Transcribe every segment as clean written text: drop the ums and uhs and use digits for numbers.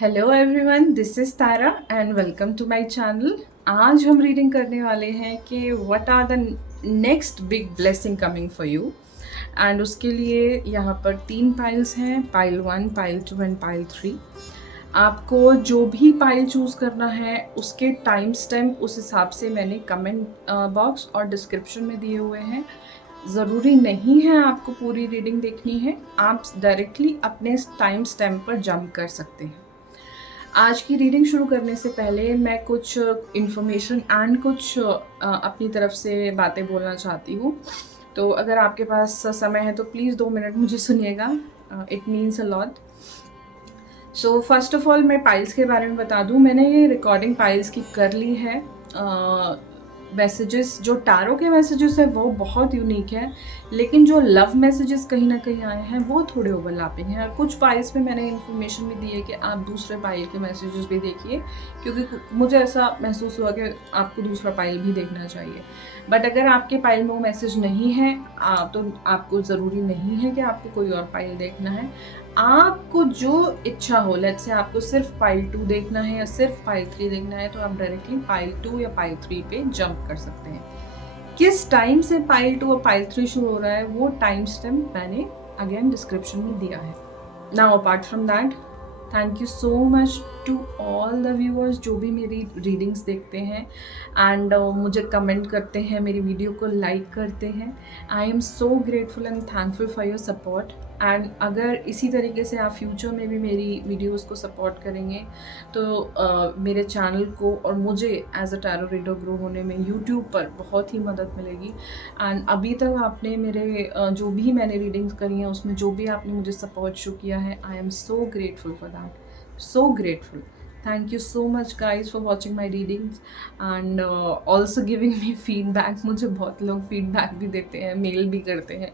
Hello everyone, this is Tara and welcome to my channel. आज हम reading करने वाले हैं कि what are the next big blessing coming for you. And उसके लिए यहाँ पर 3 पाइल्स हैं, पाइल 1, पाइल 2 एंड पाइल 3। आपको जो भी पाइल चूज़ करना है उसके टाइम स्टैम्प उस हिसाब से मैंने कमेंट बॉक्स और डिस्क्रिप्शन में दिए हुए हैं। ज़रूरी नहीं है आपको पूरी रीडिंग देखनी है, आप डायरेक्टली अपने टाइम स्टैम्प पर जंप कर सकते हैं। आज की रीडिंग शुरू करने से पहले मैं कुछ इन्फॉर्मेशन एंड कुछ अपनी तरफ से बातें बोलना चाहती हूँ। तो अगर आपके पास समय है तो प्लीज़ 2 मिनट मुझे सुनिएगा, it means a lot. So first of all मैं पाइल्स के बारे में बता दूँ, मैंने ये रिकॉर्डिंग पाइल्स की कर ली है। मैसेजेस जो टैरो के मैसेजेस है वो बहुत यूनिक है, लेकिन जो लव मैसेजेस कहीं ना कहीं आए हैं वो थोड़े ओवरलैपिंग हैं। और कुछ पाइल्स में मैंने इन्फॉर्मेशन भी दी है कि आप दूसरे पाइल के मैसेजेस भी देखिए, क्योंकि मुझे ऐसा महसूस हुआ कि आपको दूसरा पाइल भी देखना चाहिए। बट अगर आपके पाइल में वो मैसेज नहीं है तो आपको ज़रूरी नहीं है कि आपको कोई और पाइल देखना है। आपको जो इच्छा हो, लेट्स से आपको सिर्फ पाइल 2 देखना है या सिर्फ पाइल 3 देखना है, तो आप डायरेक्टली पाइल 2 या पाइल 3 पे जंप कर सकते हैं। किस टाइम से पाइल 2 और पाइल 3 शुरू हो रहा है वो टाइम स्टैम्प मैंने अगेन डिस्क्रिप्शन में दिया है। Now apart from that, thank you so much to all the viewers जो भी मेरी रीडिंग्स देखते हैं एंड मुझे कमेंट करते हैं, मेरी वीडियो को लाइक करते हैं। आई am so grateful and thankful for your support. And अगर इसी तरीके से आप फ्यूचर में भी मेरी वीडियोस को सपोर्ट करेंगे तो मेरे चैनल को और मुझे as a tarot reader grow होने में यूट्यूब पर बहुत ही मदद मिलेगी। एंड अभी तक आपने मेरे जो भी मैंने रीडिंग्स करी हैं उसमें जो भी आपने मुझे सपोर्ट शो किया है, आई am so grateful for that, so grateful. Thank you so much guys for watching my readings and also giving me feedback. मुझे बहुत लोग फीडबैक भी देते हैं, मेल भी करते हैं।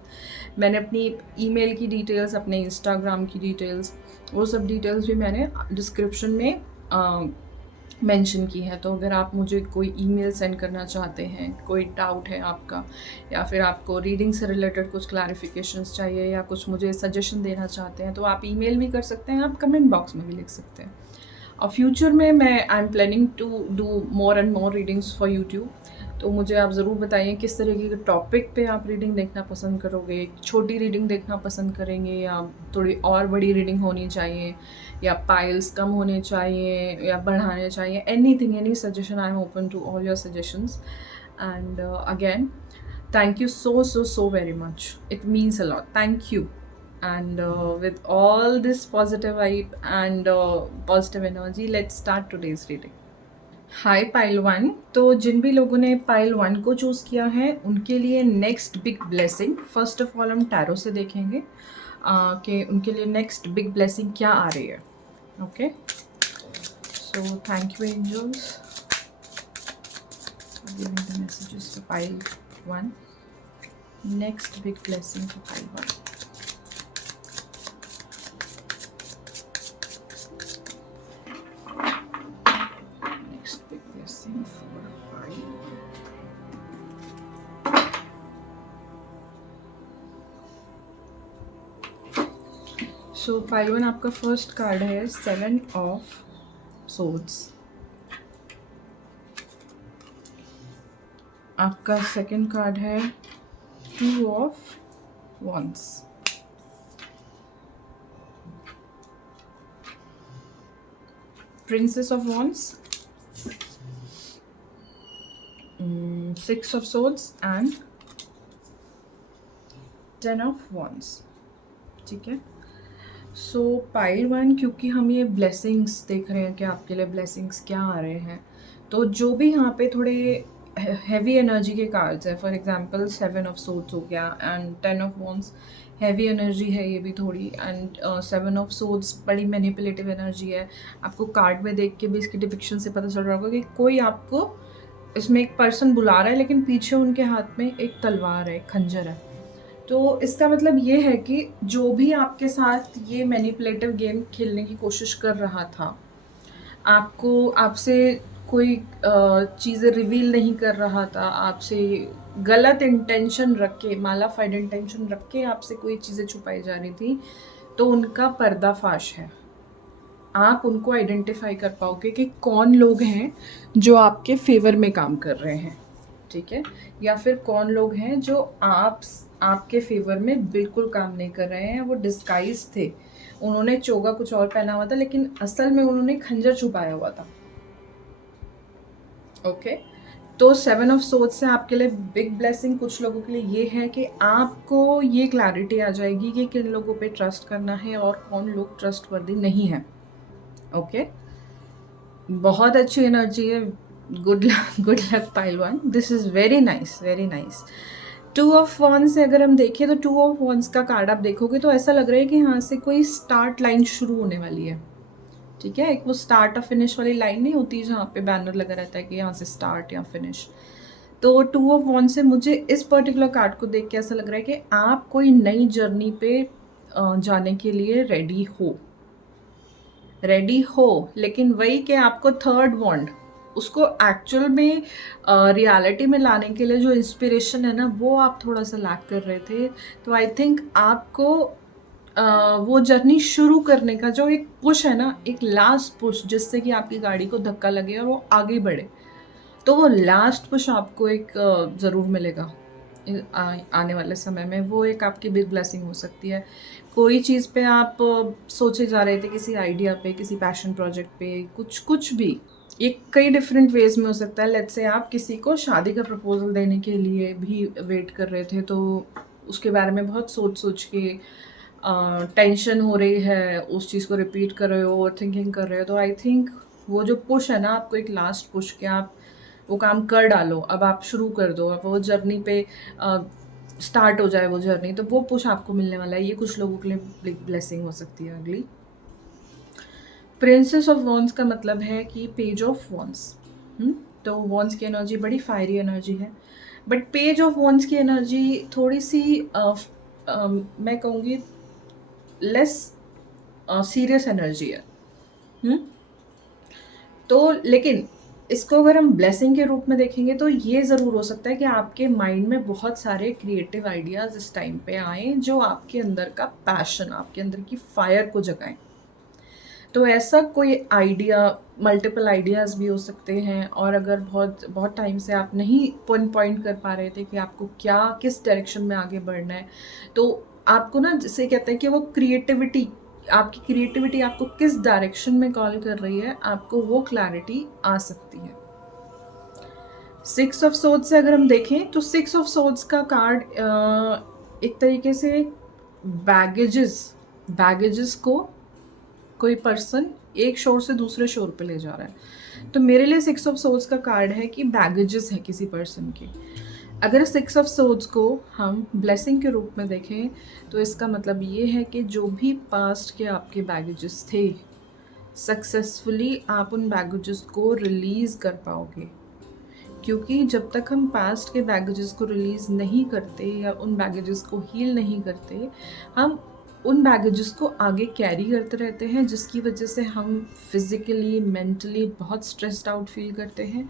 मैंने अपनी ईमेल की डिटेल्स, अपने इंस्टाग्राम की डिटेल्स, वो सब डिटेल्स भी मैंने डिस्क्रिप्शन में मेंशन की है। तो अगर आप मुझे कोई ईमेल सेंड करना चाहते हैं, कोई डाउट है आपका, या फिर आपको रीडिंग से रिलेटेड कुछ क्लैरिफिकेशंस चाहिए या कुछ मुझे सजेशन देना चाहते हैं, तो आप ईमेल भी कर सकते हैं, आप कमेंट बॉक्स में भी लिख सकते हैं। और फ्यूचर में मैं I am planning to do more and more readings for YouTube. तो मुझे आप ज़रूर बताइए किस तरीके के टॉपिक पे आप रीडिंग देखना पसंद करोगे। छोटी रीडिंग देखना पसंद करेंगे या थोड़ी और बड़ी रीडिंग होनी चाहिए, या पाइल्स कम होने चाहिए या बढ़ाने चाहिए। Anything, any suggestion, I am open to all your suggestions. And again, thank you so very much, it means a lot, thank you। And with all this positive vibe and positive energy, let's start today's reading। Hi pile 1। तो जिन भी लोगों ने pile 1 को choose किया है उनके लिए next big blessing, first of all हम टैरो से देखेंगे कि उनके लिए नेक्स्ट बिग ब्लेसिंग क्या आ रही है। Okay, so thank you angels for giving the messages to pile 1। Next big blessing to pile 1। So pile 1 आपका फर्स्ट कार्ड है 7 ऑफ सोर्ड्स। आपका सेकंड कार्ड है 2 of wands। Princess of wands, 6 of swords and 10 of wands। ठीक है, सो pile 1, क्योंकि हम ये blessings देख रहे हैं कि आपके लिए ब्लेसिंग्स क्या आ रहे हैं, तो जो भी यहाँ पे थोड़े हैवी एनर्जी के कार्ड्स है, फॉर एग्जांपल 7 ऑफ सोर्ड्स हो गया and 10 of wands, heavy energy है ये भी थोड़ी। एंड 7 ऑफ सोर्ड्स बड़ी मैनिपुलेटिव एनर्जी है। आपको कार्ड में देख के भी इसकी डिपिक्शन से पता चल रहा होगा कि कोई आपको इसमें एक पर्सन बुला रहा है, लेकिन पीछे उनके हाथ में एक तलवार है, एक खंजर है। तो इसका मतलब ये है कि जो भी आपके साथ ये मैनिपुलेटिव गेम खेलने की कोशिश कर रहा था, आपको आपसे कोई चीज़ें रिवील नहीं कर रहा था, आपसे गलत इंटेंशन रख के, मालाफाइड इंटेंशन रख के आपसे कोई चीज़ें छुपाई जा रही थी, तो उनका पर्दाफाश है। आप उनको आइडेंटिफाई कर पाओगे कि कौन लोग हैं जो आपके फेवर में काम कर रहे हैं, ठीक है, या फिर कौन लोग हैं जो आपके फेवर में बिल्कुल काम नहीं कर रहे हैं, वो डिस्गाइज थे, उन्होंने चोगा कुछ और पहना हुआ था लेकिन असल में उन्होंने खंजर छुपाया हुआ था। ओके, तो 7 ऑफ सोर्ड्स से आपके लिए बिग ब्लेसिंग कुछ लोगों के लिए ये है कि आपको ये क्लैरिटी आ जाएगी कि किन लोगों पे ट्रस्ट करना है और कौन लोग ट्रस्टवर्दी नहीं है। ओके, बहुत अच्छी एनर्जी है। Good luck pile one, this is very nice, very nice. 2 of wands से अगर हम देखें तो 2 ऑफ वॉन्ड्स का कार्ड आप देखोगे तो ऐसा लग रहा है कि यहाँ से कोई स्टार्ट लाइन शुरू होने वाली है, ठीक है। एक वो स्टार्ट और फिनिश वाली लाइन नहीं होती जहाँ पे बैनर लगा रहता है कि यहाँ से स्टार्ट या फिनिश। तो 2 ऑफ वॉन्ड से मुझे इस पर्टिकुलर कार्ड को देख के ऐसा लग रहा है कि आप कोई नई जर्नी पे जाने के लिए रेडी हो, लेकिन वही कि आपको थर्ड वॉन्ड उसको एक्चुअल में रियलिटी में लाने के लिए जो इंस्पिरेशन है ना, वो आप थोड़ा सा लैक कर रहे थे। तो आई थिंक आपको वो जर्नी शुरू करने का जो एक पुश है ना, एक लास्ट पुश जिससे कि आपकी गाड़ी को धक्का लगे और वो आगे बढ़े, तो वो लास्ट पुश आपको एक ज़रूर मिलेगा आने वाले समय में। वो एक आपकी बिग ब्लेसिंग हो सकती है। कोई चीज़ पे आप सोचे जा रहे थे, किसी आइडिया पे, किसी पैशन प्रोजेक्ट पे, कुछ भी, ये कई डिफरेंट वेज में हो सकता है। लेट्स से आप किसी को शादी का प्रपोजल देने के लिए भी वेट कर रहे थे, तो उसके बारे में बहुत सोच के टेंशन हो रही है, उस चीज़ को रिपीट कर रहे हो, ओवर थिंकिंग कर रहे हो। तो आई थिंक वो जो पुश है ना, आपको एक लास्ट पुश के आप वो काम कर डालो, अब आप शुरू कर दो, अब वो जर्नी पे स्टार्ट हो जाए वो जर्नी, तो वो पुश आपको मिलने वाला है। ये कुछ लोगों के लिए बिग ब्लेसिंग हो सकती है। अगली प्रिंसेस ऑफ वॉन्ड्स का मतलब है कि पेज ऑफ वॉन्ड्स, तो वॉन्ड्स की एनर्जी बड़ी फायरी एनर्जी है, बट पेज ऑफ वॉन्ड्स की एनर्जी थोड़ी सी मैं कहूँगी लेस सीरियस एनर्जी है। तो लेकिन इसको अगर हम ब्लेसिंग के रूप में देखेंगे तो ये ज़रूर हो सकता है कि आपके माइंड में बहुत सारे क्रिएटिव आइडियाज़ इस टाइम पे आएँ जो आपके अंदर का पैशन, आपके अंदर की फायर को जगाएं। तो ऐसा कोई आइडिया, मल्टीपल आइडियाज़ भी हो सकते हैं, और अगर बहुत बहुत टाइम से आप नहीं पॉइंट कर पा रहे थे कि आपको क्या, किस डायरेक्शन में आगे बढ़ना है, तो आपको ना, जिसे कहते हैं कि वो क्रिएटिविटी, आपकी क्रिएटिविटी आपको किस डायरेक्शन में कॉल कर रही है, आपको वो क्लैरिटी आ सकती है। 6 ऑफ सोर्ड्स से अगर हम देखें तो 6 ऑफ सोर्ड्स का कार्ड एक तरीके से बैगेजेस को कोई पर्सन एक शोर से दूसरे शोर पे ले जा रहा है। तो मेरे लिए 6 ऑफ सोर्ड्स का कार्ड है कि बैगेजेस है किसी पर्सन की। अगर 6 ऑफ सोर्ड्स को हम ब्लेसिंग के रूप में देखें तो इसका मतलब ये है कि जो भी पास्ट के आपके बैगेजेस थे, सक्सेसफुली आप उन बैगेजेस को रिलीज़ कर पाओगे। क्योंकि जब तक हम पास्ट के बैगेजेस को रिलीज़ नहीं करते या उन बैगेजेस को हील नहीं करते, हम उन बैगेजेस को आगे कैरी करते रहते हैं, जिसकी वजह से हम फिज़िकली, मेंटली बहुत स्ट्रेस्ड आउट फील करते हैं।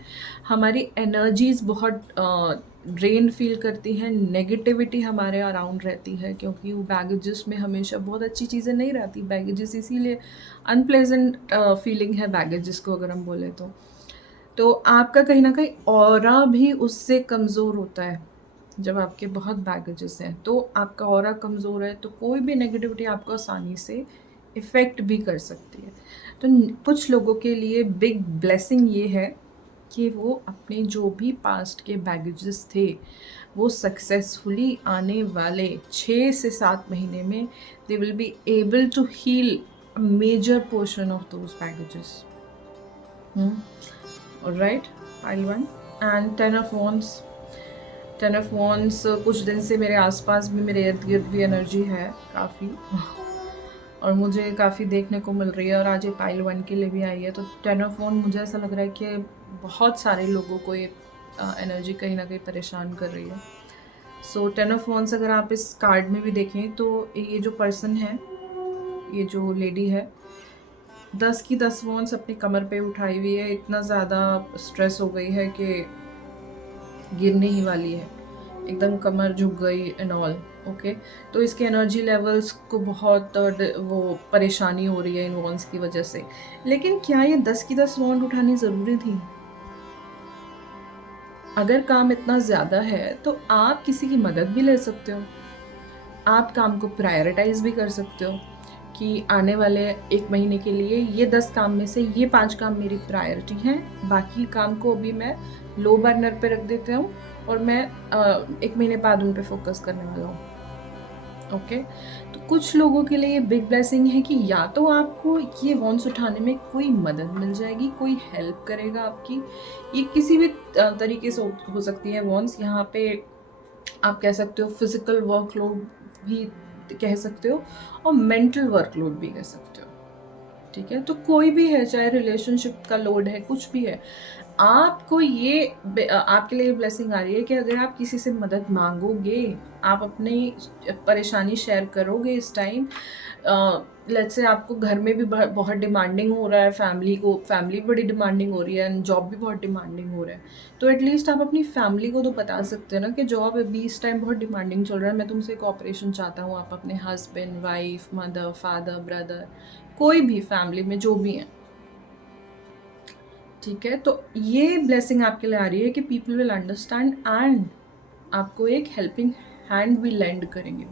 हमारी एनर्जीज़ बहुत ड्रेन फील करती हैं, नेगेटिविटी हमारे अराउंड रहती है, क्योंकि वो बैगेजेस में हमेशा बहुत अच्छी चीज़ें नहीं रहती। बैगेजेस इसीलिए अनप्लेजेंट फीलिंग है बैगेजेस को अगर हम बोले तो आपका कहीं ना कहीं ऑरा भी उससे कमज़ोर होता है। जब आपके बहुत बैगेजेस हैं तो आपका ऑरा कमज़ोर है, तो कोई भी नेगेटिविटी आपको आसानी से इफ़ेक्ट भी कर सकती है। तो कुछ लोगों के लिए बिग ब्लेसिंग ये है कि वो अपने जो भी पास्ट के बैगेजेस थे वो सक्सेसफुली आने वाले 6 से 7 महीने में they will be able to heal a major portion of those baggages. Alright, pile one and 10 of wands. 10 of wands कुछ दिन से मेरे आसपास भी, मेरे इर्द गिर्द भी एनर्जी है काफ़ी और मुझे काफ़ी देखने को मिल रही है, और आज ये पाइल वन के लिए भी आई है। तो 10 ऑफ वॉन्ड मुझे ऐसा लग रहा है कि बहुत सारे लोगों को ये एनर्जी कहीं ना कहीं परेशान कर रही है। सो 10 ऑफ वॉन्ड्स अगर आप इस कार्ड में भी देखें तो ये जो पर्सन है, ये जो लेडी है, 10 की 10 वॉन्ड्स अपनी कमर पे उठाई हुई है, इतना ज़्यादा स्ट्रेस हो गई है कि गिरने ही वाली है। एकदम कमर झुक गई एंड ऑल। ओके, तो इसके एनर्जी लेवल्स को बहुत वो परेशानी हो रही है इन वॉन्स की वजह से। लेकिन क्या ये 10 की 10 वॉन्ड उठानी ज़रूरी थी? अगर काम इतना ज़्यादा है तो आप किसी की मदद भी ले सकते हो, आप काम को प्रायोरिटाइज भी कर सकते हो कि आने वाले 1 महीने के लिए ये 10 काम में से ये 5 काम मेरी प्रायोरिटी हैं, बाकी काम को अभी मैं लो बर्नर पे रख देता हूँ और मैं 1 महीने बाद उन पे फोकस करने वाला हूँ। ओके, तो कुछ लोगों के लिए ये बिग ब्लेसिंग है कि या तो आपको ये वॉन्स उठाने में कोई मदद मिल जाएगी, कोई हेल्प करेगा आपकी। ये किसी भी तरीके से हो सकती है वॉन्स। यहाँ पे आप कह सकते हो फिजिकल वर्कलोड भी कह सकते हो और मेंटल वर्कलोड भी कह सकते हो। ठीक है, तो कोई भी है, चाहे रिलेशनशिप का लोड है, कुछ भी है, आपको ये आपके लिए ब्लेसिंग आ रही है कि अगर आप किसी से मदद मांगोगे, आप अपनी परेशानी शेयर करोगे इस टाइम। लेट्स से आपको घर में भी बहुत डिमांडिंग हो रहा है, फैमिली बड़ी डिमांडिंग हो रही है एंड जॉब भी बहुत डिमांडिंग हो रहा है, तो एटलीस्ट आप अपनी फैमिली को तो बता सकते हैं ना कि जॉब अभी इस टाइम बहुत डिमांडिंग चल रहा है, मैं तुमसे कोऑपरेशन चाहता हूँ। आप अपने husband, wife, mother, father, brother, कोई भी फैमिली में जो भी हैं, ठीक है, तो ये ब्लेसिंग आपके लिए आ रही है कि पीपल विल अंडरस्टैंड एंड आपको एक हेल्पिंग हैंड भी लैंड करेंगे।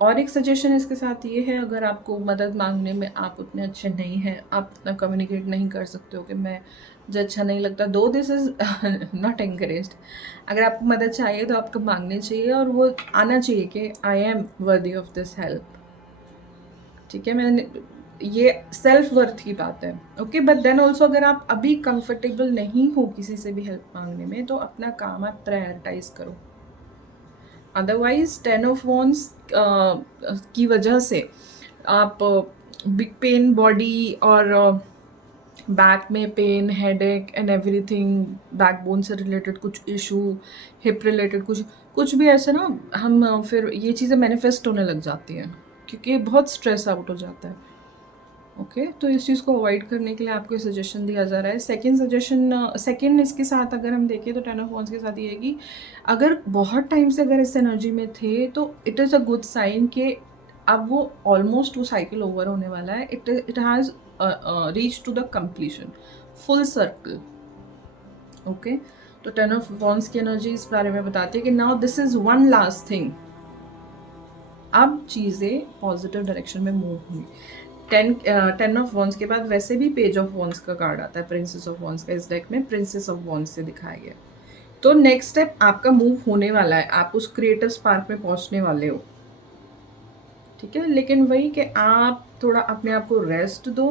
और एक सजेशन इसके साथ ये है, अगर आपको मदद मांगने में आप उतने अच्छे नहीं हैं, आप उतना कम्युनिकेट नहीं कर सकते हो कि मैं मुझे अच्छा नहीं लगता, दो दिस इज़ नॉट एनकरेज्ड। अगर आपको मदद चाहिए तो आपको मांगनी चाहिए और वो आना चाहिए कि I am worthy of this help. ठीक है, मैंने ये सेल्फ वर्थ की बात है। ओके, बट देन ऑल्सो अगर आप अभी कंफर्टेबल नहीं हो किसी से भी हेल्प मांगने में, तो अपना काम आप प्रायोरिटाइज करो। अदरवाइज 10 ऑफ वॉन्स की वजह से आप बिग पेन बॉडी और बैक में pain, headache and everything, backbone से रिलेटेड कुछ इशू, हिप रिलेटेड कुछ भी ऐसे ना, हम फिर ये चीज़ें मैनिफेस्ट होने लग जाती हैं क्योंकि बहुत स्ट्रेस आउट हो जाता है। ओके, तो इस चीज़ को अवॉइड करने के लिए आपको सजेशन दिया जा रहा है। सेकेंड इसके साथ अगर हम देखें तो 10 ऑफ वॉन्स के साथ ये है कि अगर बहुत टाइम से अगर इस एनर्जी में थे तो it is a good sign कि अब वो ऑलमोस्ट वो साइकिल ओवर होने वाला है। It has reach to the completion, full circle. Okay, तो 10 ऑफ वॉन्स की एनर्जी इस बारे में बताती है कि now this is one last thing, अब चीज़ें पॉजिटिव डायरेक्शन में मूव हुई। 10 ऑफ वॉन्स के बाद वैसे भी पेज ऑफ वॉन्स का कार्ड आता है, प्रिंसेस ऑफ वॉन्स का। इस डेक में प्रिंसेस ऑफ वॉन्स से दिखाया गया। तो नेक्स्ट स्टेप आपका मूव होने वाला है, आप उस क्रिएटिव स्पार्क में पहुंचने वाले हो। ठीक है, लेकिन वही कि आप थोड़ा अपने आप को रेस्ट दो,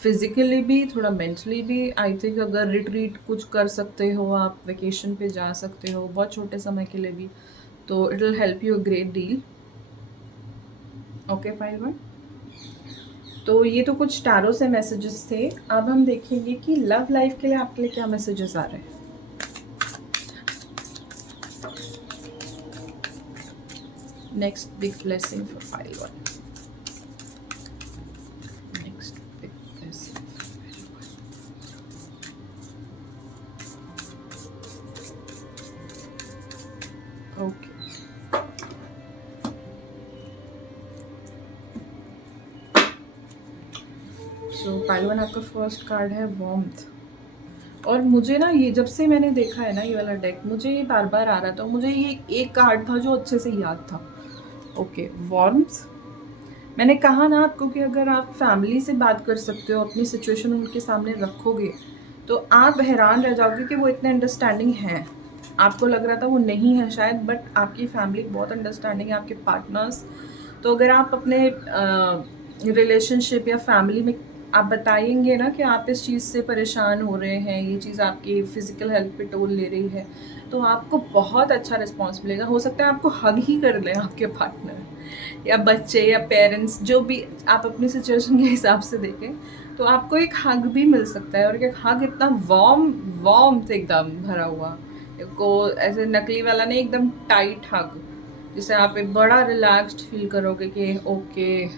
फिजिकली भी, थोड़ा मेंटली भी। आई थिंक अगर रिट्रीट कुछ कर सकते हो, आप वेकेशन पे जा सकते हो बहुत छोटे समय के लिए भी, तो it will help you a great deal. Okay file one, तो ये तो कुछ टैरो से मैसेजेस थे। अब हम देखेंगे कि लव लाइफ के लिए आपके लिए क्या मैसेजेस आ रहे हैं। Next big blessing for file one. Next big blessing for file one. Okay, so file one आपका फर्स्ट कार्ड है वार्मथ। और मुझे ना ये जब से मैंने देखा है ना ये वाला डेक, मुझे ये बार बार आ रहा था। मुझे ये एक कार्ड था जो अच्छे से याद था। Okay, warmth. मैंने कहा ना आपको कि अगर आप फैमिली से बात कर सकते हो, अपनी सिचुएशन उनके सामने रखोगे, तो आप हैरान रह जाओगे कि वो इतने अंडरस्टैंडिंग हैं। आपको लग रहा था वो नहीं है शायद, बट आपकी फैमिली बहुत अंडरस्टैंडिंग है, आपके पार्टनर्स। तो अगर आप अपने रिलेशनशिप या फैमिली में आप बताएंगे ना कि आप इस चीज़ से परेशान हो रहे हैं, ये चीज़ आपकी फ़िज़िकल हेल्थ पे टोल ले रही है, तो आपको बहुत अच्छा रिस्पॉन्स मिलेगा। हो सकता है आपको हग ही कर लें आपके पार्टनर या बच्चे या पेरेंट्स, जो भी आप अपनी सिचुएशन के हिसाब से देखें, तो आपको एक हग भी मिल सकता है। और एक हग इतना वार्म से एकदम भरा हुआ, को ऐसे नकली वाला नहीं, एकदम टाइट हग, जिससे आप एक बड़ा रिलैक्स्ड फील करोगे कि ओके,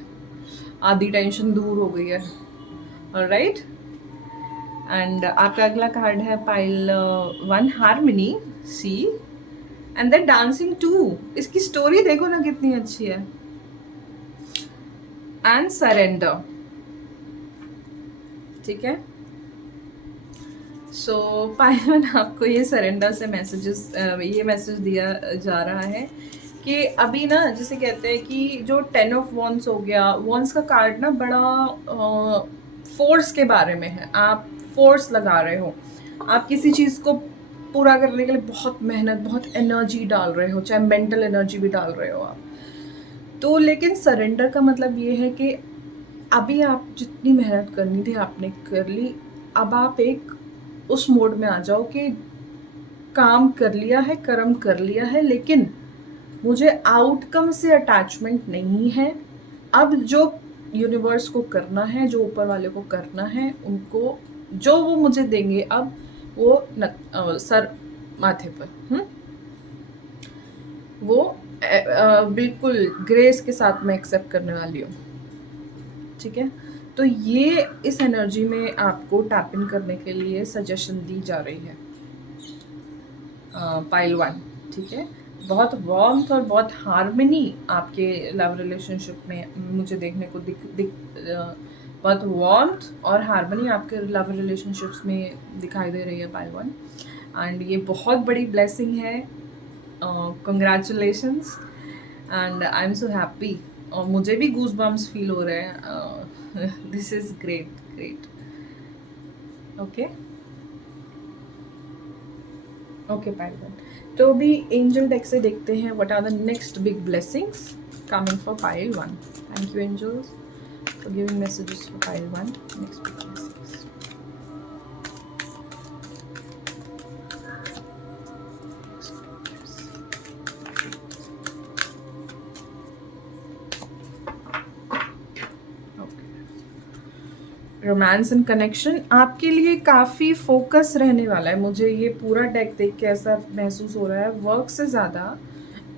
आधी टेंशन दूर हो गई है। ऑलराइट, एंड आपका अगला कार्ड है pile 1 harmony see and then dancing 2। इसकी स्टोरी देखो ना कितनी अच्छी है। एंड सरेंडर, ठीक है। सो पायल आपको ये सरेंडर से ये मैसेज दिया जा रहा है कि अभी ना जैसे कहते हैं कि जो 10 ऑफ वॉन्स हो गया, वॉन्स का कार्ड ना बड़ा फोर्स के बारे में है। आप फोर्स लगा रहे हो, आप किसी चीज़ को पूरा करने के लिए बहुत मेहनत, बहुत एनर्जी डाल रहे हो, चाहे मेंटल एनर्जी भी डाल रहे हो आप। तो लेकिन सरेंडर का मतलब ये है कि अभी आप जितनी मेहनत करनी थी आपने कर ली। अब आप एक उस मोड में आ जाओ कि काम कर लिया है, कर्म कर लिया है, लेकिन मुझे आउटकम से अटैचमेंट नहीं है। अब जो यूनिवर्स को करना है, जो ऊपर वाले को करना है, उनको जो वो मुझे देंगे अब वो सर माथे पर वो बिल्कुल ग्रेस के साथ मैं एक्सेप्ट करने वाली हूँ, ठीक है। तो ये इस एनर्जी में आपको टैप इन करने के लिए सजेशन दी जा रही है पाइल 1, ठीक है। बहुत वार्मथ और बहुत हार्मनी आपके लव रिलेशनशिप में मुझे देखने को बहुत वार्मथ और हार्मनी आपके लव रिलेशनशिप्स में दिखाई दे रही है पाइल 1। एंड ये बहुत बड़ी ब्लेसिंग है। Congratulations and I am so happy. और मुझे भी गूज बम्स फील हो रहे हैं। This is great great. Okay okay pile 1। तो अभी एंजल डेक से देखते हैं what are the next big blessings coming for pile 1। Thank you angels for giving messages for pile 1। Next big blessings. Romance and connection आपके लिए काफ़ी focus रहने वाला है। मुझे ये पूरा डेक देख के ऐसा महसूस हो रहा है, वर्क से ज़्यादा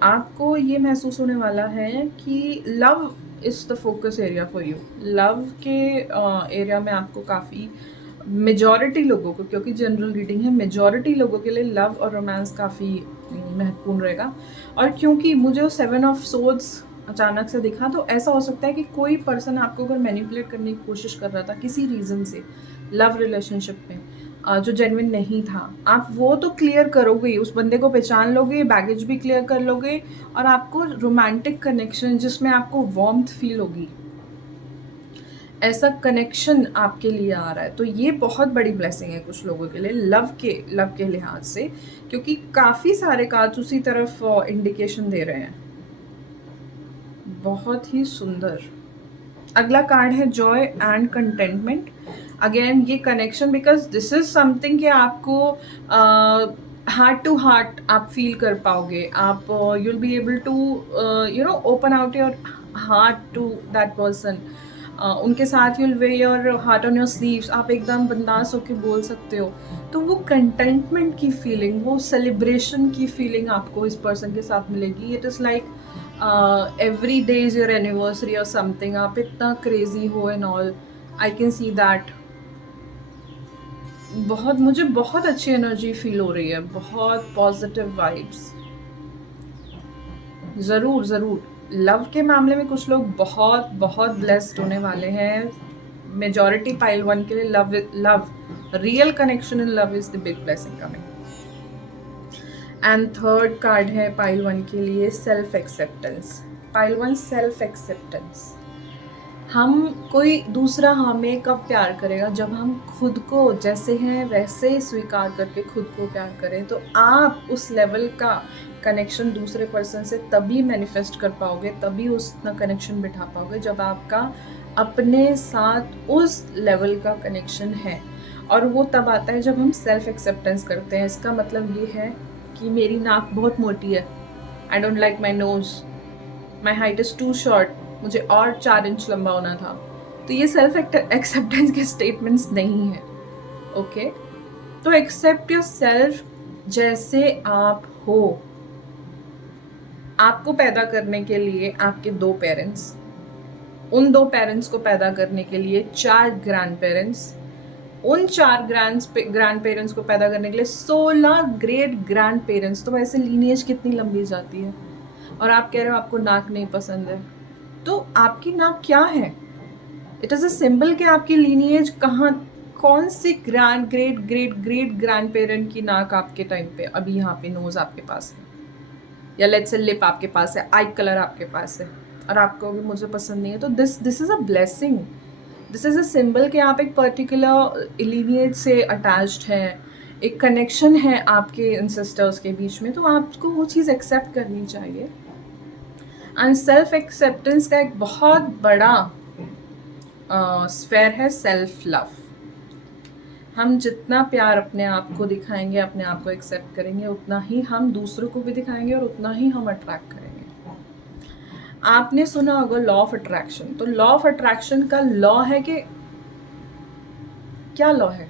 आपको ये महसूस होने वाला है कि love is the focus area for you. Love के एरिया में आपको काफ़ी मेजॉरिटी लोगों को, क्योंकि जनरल रीडिंग है, मेजॉरिटी लोगों के लिए लव और रोमांस काफ़ी महत्वपूर्ण रहेगा। और क्योंकि मुझे वो 7 ऑफ सोर्ड्स अचानक से दिखा, तो ऐसा हो सकता है कि कोई पर्सन आपको अगर मैनिपुलेट करने की कोशिश कर रहा था किसी रीज़न से लव रिलेशनशिप में, जो जेन्युइन नहीं था, आप वो तो क्लियर करोगे ही, उस बंदे को पहचान लोगे, बैगेज भी क्लियर कर लोगे, और आपको रोमांटिक कनेक्शन जिसमें आपको वार्मथ फील होगी, ऐसा कनेक्शन आपके लिए आ रहा है। तो ये बहुत बड़ी ब्लेसिंग है कुछ लोगों के लिए लव के लिहाज से, क्योंकि काफ़ी सारे कार्ड्स उसी तरफ इंडिकेशन दे रहे हैं। बहुत ही सुंदर। अगला कार्ड है जॉय एंड कंटेंटमेंट। अगेन ये connection, because this is something कि आपको हार्ट टू हार्ट आप फील कर पाओगे। आप you will be able to open out your heart to that person. उनके साथ you will wear your heart on your sleeves. आप एकदम बिंदास होकर बोल सकते हो। तो वो कंटेंटमेंट की फीलिंग, वो सेलिब्रेशन की फीलिंग आपको इस पर्सन के साथ मिलेगी। It is like every day is your anniversary or something, आप इतना क्रेजी हो and all, I can see that. मुझे बहुत अच्छी एनर्जी फील हो रही है, बहुत पॉजिटिव वाइब्स। ज़रूर लव के मामले में कुछ लोग बहुत ब्लेस्ड होने वाले हैं। मेजॉरिटी पाइल 1 के लिए love real connection in love is the big blessing coming. And third card है पाइल 1 के लिए self acceptance. Pile 1 self acceptance. हम कोई दूसरा हमें कब प्यार करेगा? जब हम खुद को जैसे हैं वैसे स्वीकार करके खुद को प्यार करें। तो आप उस लेवल का कनेक्शन दूसरे पर्सन से तभी मैनिफेस्ट कर पाओगे, तभी उस कनेक्शन बिठा पाओगे जब आपका अपने साथ उस लेवल का कनेक्शन है। और वो तब आता है जब हम सेल्फ एक्सेप्टेंस करते हैं। इसका मतलब ये है कि मेरी नाक बहुत मोटी है, I don't like my nose, my height is too short, मुझे और 4 इंच लंबा होना था। तो ये सेल्फ एक्सेप्टेंस के स्टेटमेंट्स नहीं है। ओके, तो एक्सेप्ट योर सेल्फ जैसे आप हो। आपको पैदा करने के लिए आपके 2 पेरेंट्स, उन 2 पेरेंट्स को पैदा करने के लिए 4 ग्रैंड पेरेंट्स, उन 4 ग्रैंड पेरेंट्स को पैदा करने के लिए 16 ग्रेट ग्रैंड पेरेंट्स, तो वैसे लीनिएज कितनी लंबी जाती है। और आप कह रहे हो आपको नाक नहीं पसंद है, तो आपकी नाक क्या है? इट इज़ अ सिंबल कि आपकी लीनिएज कहाँ, कौन सी grand great great great grand parent की नाक आपके टाइम पे अभी यहाँ पे नोज आपके पास है, या लेट्स से लिप आपके पास है, आई कलर आपके पास है, और आपको भी मुझे पसंद नहीं है, तो this is a blessing, this is a symbol कि आप एक पर्टिकुलर लीनिएज से अटैच्ड हैं, एक कनेक्शन है आपके एंसेस्टर्स के बीच में, तो आपको वो चीज़ एक्सेप्ट करनी चाहिए। एंड सेल्फ एक्सेप्टेंस का एक बहुत बड़ा स्फेयर है सेल्फ लव। हम जितना प्यार अपने आप को दिखाएंगे, अपने आप को एक्सेप्ट करेंगे, उतना ही हम दूसरों को भी दिखाएंगे और उतना ही हम अट्रैक्ट करेंगे। आपने सुना होगा लॉ ऑफ अट्रैक्शन, तो लॉ ऑफ अट्रैक्शन का लॉ है कि क्या लॉ है?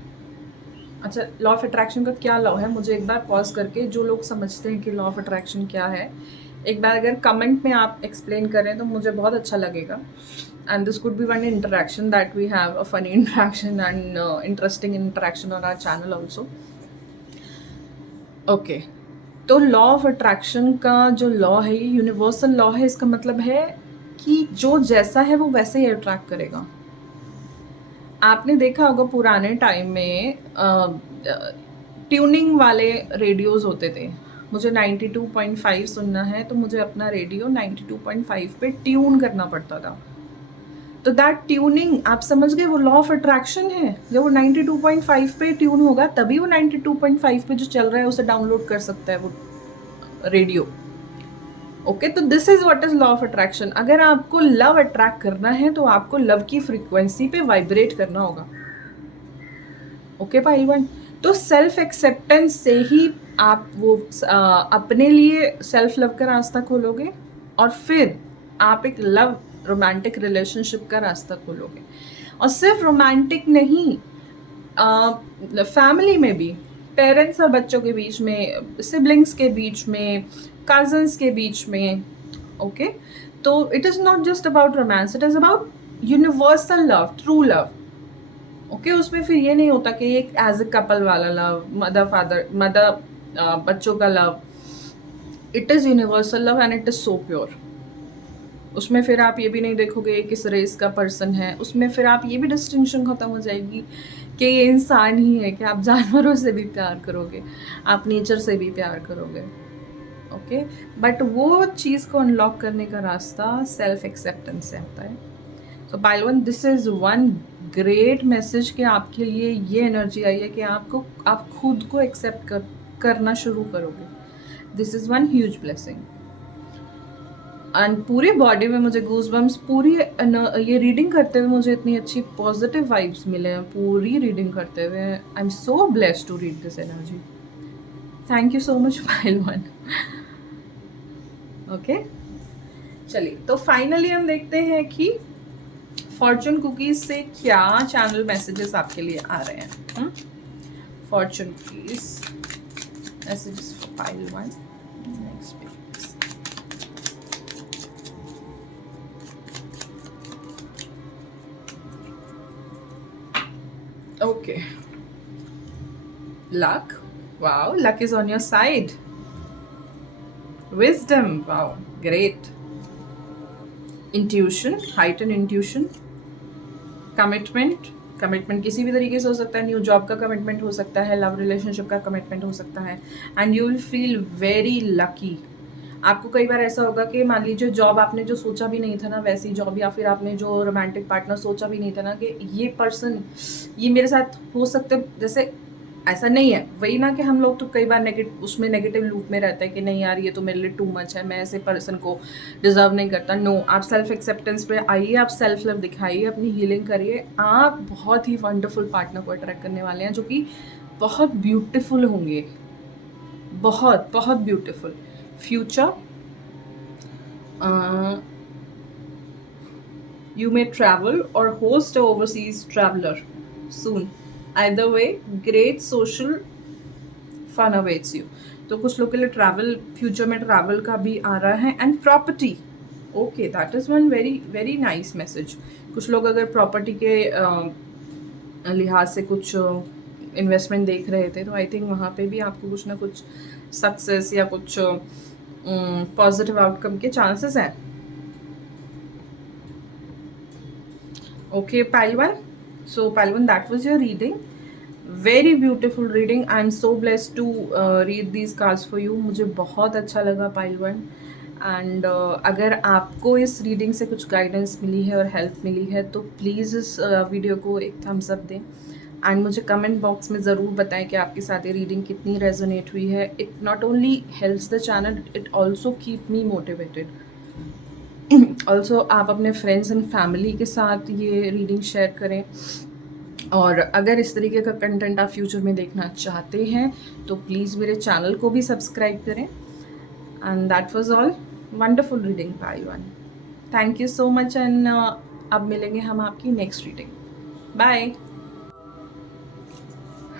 अच्छा, लॉ ऑफ अट्रैक्शन का क्या लॉ है? मुझे एक बार पॉज करके, जो लोग समझते हैं कि लॉ ऑफ अट्रैक्शन क्या है, एक बार अगर कमेंट में आप एक्सप्लेन करें तो मुझे बहुत अच्छा लगेगा। And this could be one interaction that we have, a funny interaction and interesting interaction on our channel also. Okay, तो लॉ ऑफ अट्रैक्शन का जो लॉ है, ये यूनिवर्सल लॉ है। इसका मतलब है कि जो जैसा है वो वैसे ही अट्रैक्ट करेगा। आपने देखा होगा पुराने टाइम में ट्यूनिंग वाले रेडियोज़ होते थे। मुझे 92.5 सुनना है तो मुझे अपना रेडियो 92.5 पे ट्यून करना पड़ता था। तो दैट ट्यूनिंग, आप समझ गए, वो लॉ ऑफ अट्रैक्शन है। जब वो 92.5 पे ट्यून होगा तभी वो 92.5 पे जो चल रहा है उसे डाउनलोड कर सकता है वो रेडियो। ओके, तो this is what is law of attraction. अगर आपको लव अट्रैक्ट करना है तो आपको लव की फ्रीक्वेंसी पे वाइब्रेट करना होगा। ओके पहलवान, तो सेल्फ एक्सेप्टेंस से ही आप वो अपने लिए सेल्फ लव का रास्ता खोलोगे और फिर आप एक लव रोमांटिक रिलेशनशिप का रास्ता खोलोगे। और सिर्फ रोमांटिक नहीं, फैमिली में भी, पेरेंट्स और बच्चों के बीच में, सिबलिंग्स के बीच में, कजन्स के बीच में। ओके, तो it is not just about romance, it is about universal love, true love. Okay, उसमें फिर ये नहीं होता कि एक एज ए कपल वाला लव, मदर बच्चों का love. It is universal love and it is so pure. उसमें फिर आप ये भी नहीं देखोगे किस रेस का पर्सन है, उसमें फिर आप ये भी डिस्टिंक्शन ख़त्म हो जाएगी कि ये इंसान ही है, कि आप जानवरों से भी प्यार करोगे, आप नेचर से भी प्यार करोगे। ओके, बट वो चीज़ को अनलॉक करने का रास्ता सेल्फ एक्सेप्टेंस से आता है। सो पहलवान, this is one great message कि आपके लिए ये एनर्जी आई है कि आप खुद को एक्सेप्ट करना शुरू करोगे। This is one huge blessing. And पूरे बॉडी में मुझे गूज़बम्स, पूरी ये रीडिंग करते हुए मुझे इतनी अच्छी पॉजिटिव वाइब्स मिले हैं पूरी रीडिंग करते हुए। I am so blessed to read this energy. Thank you so much पहलवान। ओके, चलिए, तो फाइनली हम देखते हैं कि फॉर्चून कुकीज से क्या चैनल मैसेजेस आपके लिए आ रहे हैं। फॉर्चून कुकीज मैसेजेस फॉर पहलवान। Next page. Okay. Luck. Wow, luck is on your side. Wisdom. Wow, great. Intuition, heightened intuition. Commitment. Commitment किसी भी तरीके से हो सकता है, न्यू जॉब का कमिटमेंट हो सकता है, लव रिलेशनशिप का कमिटमेंट हो सकता है। And you will feel very lucky. आपको कई बार ऐसा होगा कि मान लीजिए जॉब आपने जो सोचा भी नहीं था ना वैसी जॉब, या फिर आपने जो रोमांटिक पार्टनर सोचा भी नहीं था ना कि ये पर्सन ये मेरे साथ हो सकते, जैसे ऐसा नहीं है। वही ना कि हम लोग तो कई बार नेगेटिव लूप में रहते हैं कि नहीं यार ये तो मेरे लिए टू मच है, मैं ऐसे पर्सन को डिजर्व नहीं करता। नो, आप सेल्फ एक्सेप्टेंस पे आइए, आप सेल्फ लव दिखाइए, अपनी हीलिंग करिए। आप बहुत ही वंडरफुल पार्टनर को अट्रैक्ट करने वाले हैं जो कि बहुत ब्यूटिफुल होंगे, बहुत बहुत beautiful. Future, you may travel or host a overseas traveler soon. Either way, great social fun awaits you. तो कुछ लोग के लिए ट्रैवल, फ्यूचर में ट्रैवल का भी आ रहा है। And property, okay, that is one very very nice message. कुछ लोग अगर प्रॉपर्टी के लिहाज से कुछ इन्वेस्टमेंट देख रहे थे, तो आई थिंक वहाँ पे भी आपको कुछ ना कुछ सक्सेस या कुछ पॉजिटिव आउटकम के चांसेस हैं। Okay, Pile 1. So, Pile 1, that was your reading. Very beautiful reading. I'm so blessed to read these cards for you. मुझे बहुत अच्छा लगा Pile 1. एंड अगर आपको इस रीडिंग से कुछ गाइडेंस मिली है और हेल्प मिली है तो प्लीज़ इस वीडियो को एक थम्स अप दें एंड मुझे कमेंट बॉक्स में ज़रूर बताएं कि आपके साथ ये रीडिंग कितनी रेजोनेट हुई है. It not only helps the channel, it also keep me motivated. Also आप अपने फ्रेंड्स एंड फैमिली के साथ ये रीडिंग शेयर करें. और अगर इस तरीके का कंटेंट आप फ्यूचर में देखना चाहते हैं तो प्लीज़ मेरे चैनल को भी सब्सक्राइब करें. And that was all. Wonderful reading Pile 1. Thank you so much and अब मिलेंगे हम आपकी नेक्स्ट रीडिंग. बाय.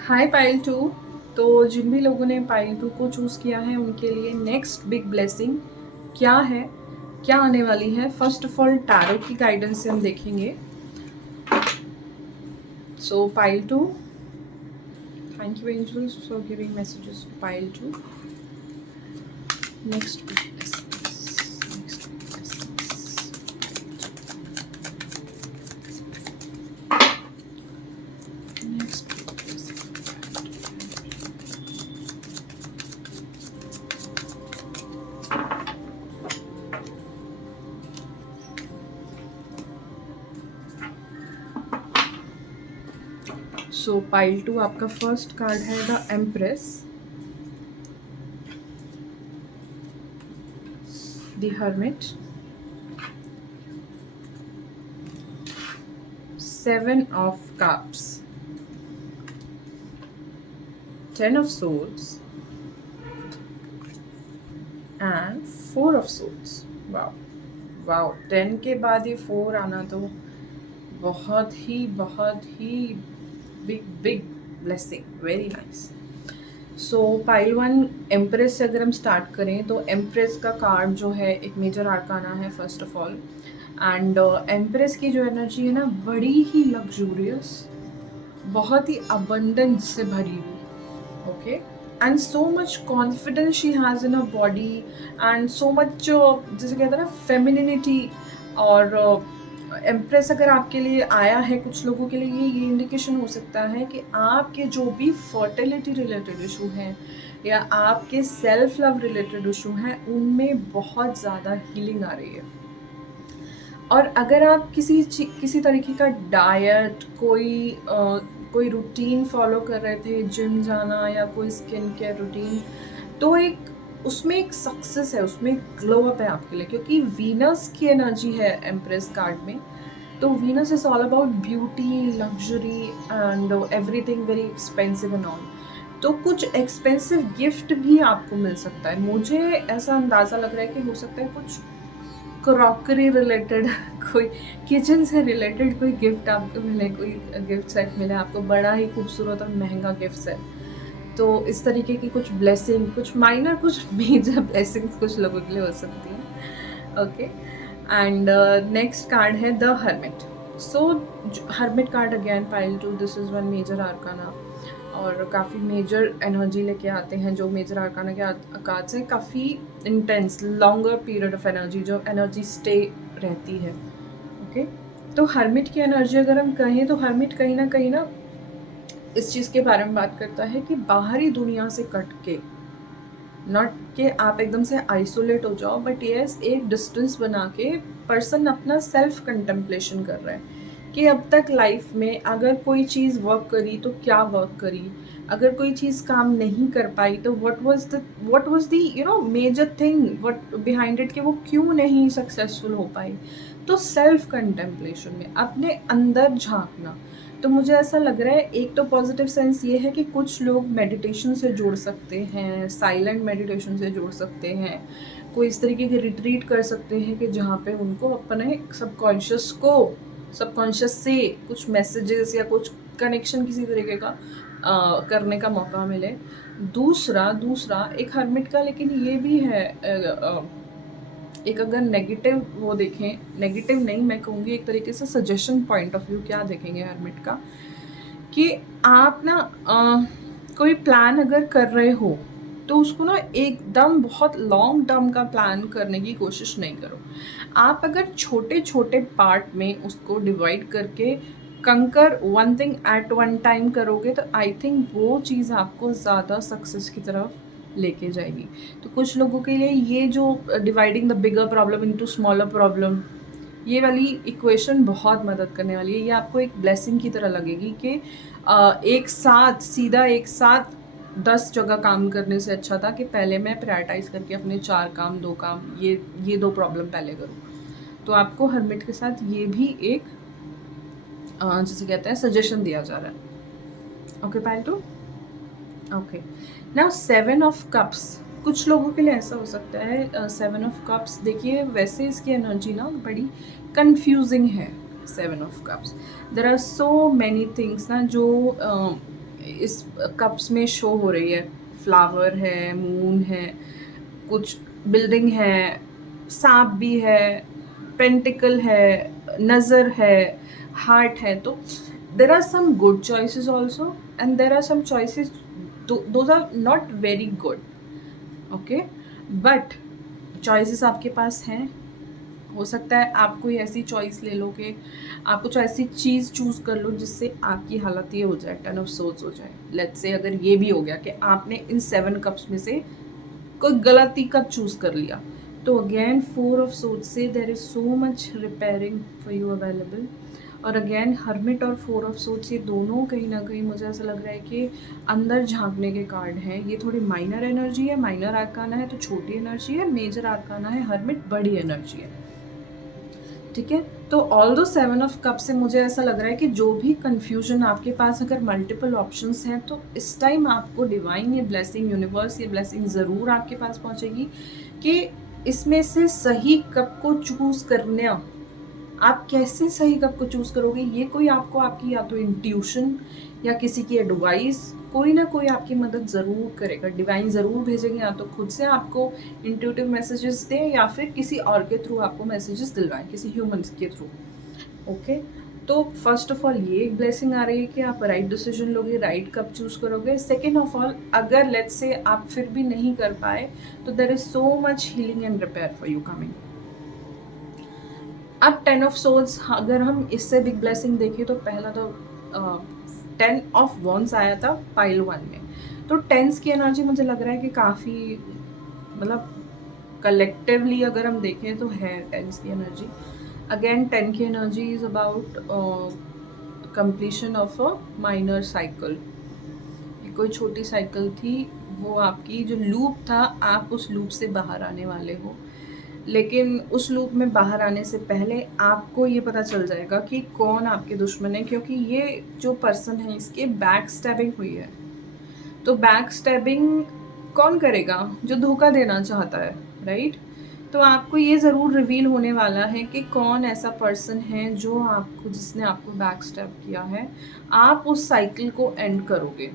हाय Pile 2. तो जिन भी लोगों ने Pile 2 को चूज़ किया है उनके लिए नेक्स्ट बिग ब्लेसिंग क्या है, क्या आने वाली है. फर्स्ट ऑफ ऑल टैरो की गाइडेंस से हम देखेंगे. So Pile 2, thank you angels for giving messages for Pile 2. Next big so Pile 2 आपका फर्स्ट कार्ड है the empress, the hermit, 7 of cups, 10 of swords and 4 of swords. Wow wow, 10 के बाद ये 4 आना तो बहुत ही big blessing. Very nice. So Pile 1 empress से अगर हम स्टार्ट करें तो एम्प्रेस का कार्ड जो है एक मेजर आर्काना है first of all. And empress की जो एनर्जी है ना बड़ी ही लग्जूरियस, बहुत ही अबंडेंस से भरी हुई. Okay. And so much confidence she has in a body and so much जैसे कहते हैं ना फेमिनिनिटी. और एम्प्रेस अगर आपके लिए आया है कुछ लोगों के लिए ये इंडिकेशन हो सकता है कि आपके जो भी फर्टिलिटी रिलेटेड इशू हैं या आपके सेल्फ लव रिलेटेड इशू हैं उनमें बहुत ज़्यादा हीलिंग आ रही है. और अगर आप किसी तरीके का डाइट कोई रूटीन फॉलो कर रहे थे, जिम जाना या कोई स्किन केयर रूटीन, तो उसमें एक सक्सेस है, उसमें एक ग्लो अप है आपके लिए, क्योंकि वीनस की एनर्जी है एम्प्रेस कार्ड में. तो Venus is all about beauty, luxury and everything very expensive and all. तो कुछ एक्सपेंसिव गिफ्ट भी आपको मिल सकता है. मुझे ऐसा अंदाज़ा लग रहा है कि हो सकता है कुछ क्रॉकरी रिलेटेड कोई किचन से रिलेटेड कोई गिफ्ट आपको मिले, कोई गिफ्ट सेट मिले आपको, बड़ा ही खूबसूरत और महंगा गिफ्ट सेट. तो इस तरीके की कुछ ब्लेसिंग, कुछ माइनर कुछ मेजर ब्लेसिंग्स कुछ लोगों के लिए हो सकती है. ओके. एंड नेक्स्ट कार्ड है the hermit. So hermit card again Pile 2, this is one major arcana और काफ़ी मेजर एनर्जी लेके आते हैं. जो मेजर आर्काना के कार्ड्स हैं काफ़ी intense longer period of energy, जो एनर्जी स्टे रहती है. ओके. तो हर्मिट की एनर्जी अगर हम कहें तो हर्मिट कहीं ना इस चीज़ के बारे में बात करता है कि बाहरी दुनिया से कट के, नॉट कि आप एकदम से आइसोलेट हो जाओ, बट यस एक डिस्टेंस बना के पर्सन अपना सेल्फ कंटेम्पलेशन कर रहा है कि अब तक लाइफ में अगर कोई चीज़ वर्क करी तो क्या वर्क करी, अगर कोई चीज़ काम नहीं कर पाई तो what was the major thing what behind it, कि वो क्यों नहीं सक्सेसफुल हो पाई. तो सेल्फ कंटेम्पलेशन में अपने अंदर झांकना. तो मुझे ऐसा लग रहा है एक तो पॉजिटिव सेंस ये है कि कुछ लोग मेडिटेशन से जुड़ सकते हैं, साइलेंट मेडिटेशन से जुड़ सकते हैं, कोई इस तरीके की रिट्रीट कर सकते हैं कि जहाँ पे उनको अपने सबकॉन्शियस से कुछ मैसेजेस या कुछ कनेक्शन किसी तरीके का करने का मौका मिले. दूसरा एक हर्मिट का लेकिन ये भी है एक अगर नेगेटिव वो देखें, नेगेटिव नहीं मैं कहूँगी, एक तरीके से सजेशन पॉइंट ऑफ व्यू क्या देखेंगे हर्मिट का, कि आप ना कोई प्लान अगर कर रहे हो तो उसको ना एकदम बहुत लॉन्ग टर्म का प्लान करने की कोशिश नहीं करो। आप अगर छोटे छोटे पार्ट में उसको डिवाइड करके कंकर one thing at one time करोगे तो आई थिंक वो चीज़ आपको ज़्यादा सक्सेस की तरफ लेके जाएगी। तो कुछ लोगों के लिए ये जो dividing the bigger problem into smaller problem, ये वाली इक्वेशन बहुत मदद करने वाली है। ये आपको एक ब्लेसिंग की तरह लगेगी कि एक साथ सीधा एक साथ 10 जगह काम करने से अच्छा था कि पहले मैं प्रायोरिटाइज करके अपने 4 काम 2 काम ये 2 प्रॉब्लम पहले करूँ। तो आपको हर्मिट के साथ ये भी एक जिसे कहते हैं सजेशन दिया जा रहा है। Okay pile two. Okay now 7 of cups, कुछ लोगों के लिए ऐसा हो सकता है 7 ऑफ कप्स, देखिए वैसे इसकी एनर्जी ना बड़ी कंफ्यूजिंग है। 7 of cups, there are so many things ना जो इस कप्स में शो हो रही है। फ्लावर है, मून है, कुछ बिल्डिंग है, सांप भी है, पेंटिकल है, नज़र है, हार्ट है। तो there are some good choices also and there are some choices those are not very good. Okay, but choices आपके पास हैं। हो सकता है आप कोई ऐसी चॉइस ले लो कि आप कुछ ऐसी चीज़ चूज़ कर लो जिससे आपकी हालत ये हो जाए, 10 ऑफ सोर्ट्स हो जाए। लेट्स से अगर ये भी हो गया कि आपने इन 7 कप्स में से कोई गलती कप चूज़ कर लिया, तो अगेन 4 ऑफ सोर्ट्स से there is so much repairing for you available. और अगेन हर्मिट और 4 ऑफ सोर्ट्स ये दोनों कहीं ना कहीं मुझे ऐसा लग रहा है कि अंदर झांकने के कार्ड हैं। ये थोड़ी माइनर एनर्जी है, माइनर आर्काना है तो छोटी एनर्जी है, मेजर आर्काना है हर्मिट बड़ी एनर्जी है। ठीक है, तो ऑल दो 7 ऑफ कप से मुझे ऐसा लग रहा है कि जो भी कंफ्यूजन आपके पास अगर मल्टीपल ऑप्शंस हैं तो इस टाइम आपको डिवाइन ये ब्लेसिंग, यूनिवर्स ये ब्लेसिंग ज़रूर आपके पास पहुंचेगी कि इसमें से सही कप को चूज़ करना। आप कैसे सही कप को चूज़ करोगे, ये कोई आपको आपकी या तो इंट्यूशन या किसी की एडवाइस, कोई ना कोई आपकी मदद ज़रूर करेगा। डिवाइन ज़रूर भेजेंगे, या तो खुद से आपको इंट्यूटिव मैसेजेस दें या फिर किसी और के थ्रू आपको मैसेजेस दिलवाएं, किसी ह्यूमन के थ्रू। ओके, तो फर्स्ट ऑफ ऑल ये एक ब्लेसिंग आ रही है कि आप राइट डिसीजन लोगे, राइट कप चूज़ करोगे। सेकेंड ऑफ ऑल, अगर लेट्स से आप फिर भी नहीं कर पाए तो there is so much healing and repair for you coming. अब 10 ऑफ सोल्स, अगर हम इससे बिग ब्लेसिंग देखें तो पहला तो 10 ऑफ वॉन्स आया था पाइल 1 में। तो टेंस की एनर्जी मुझे लग रहा है कि काफ़ी मतलब कलेक्टिवली अगर हम देखें तो है टेंस की एनर्जी। अगेन 10 की energy is about completion of a minor cycle. कोई छोटी साइकिल थी, वो आपकी जो लूप था, आप उस लूप से बाहर आने वाले हो। लेकिन उस लूप में बाहर आने से पहले आपको ये पता चल जाएगा कि कौन आपके दुश्मन है, क्योंकि ये जो पर्सन है इसके बैक स्टैबिंग हुई है। तो बैक स्टैबिंग कौन करेगा? जो धोखा देना चाहता है, राइट? तो आपको ये ज़रूर रिवील होने वाला है कि कौन ऐसा पर्सन है जो आपको, जिसने आपको बैक स्टैब किया है। आप उस साइकिल को एंड करोगे,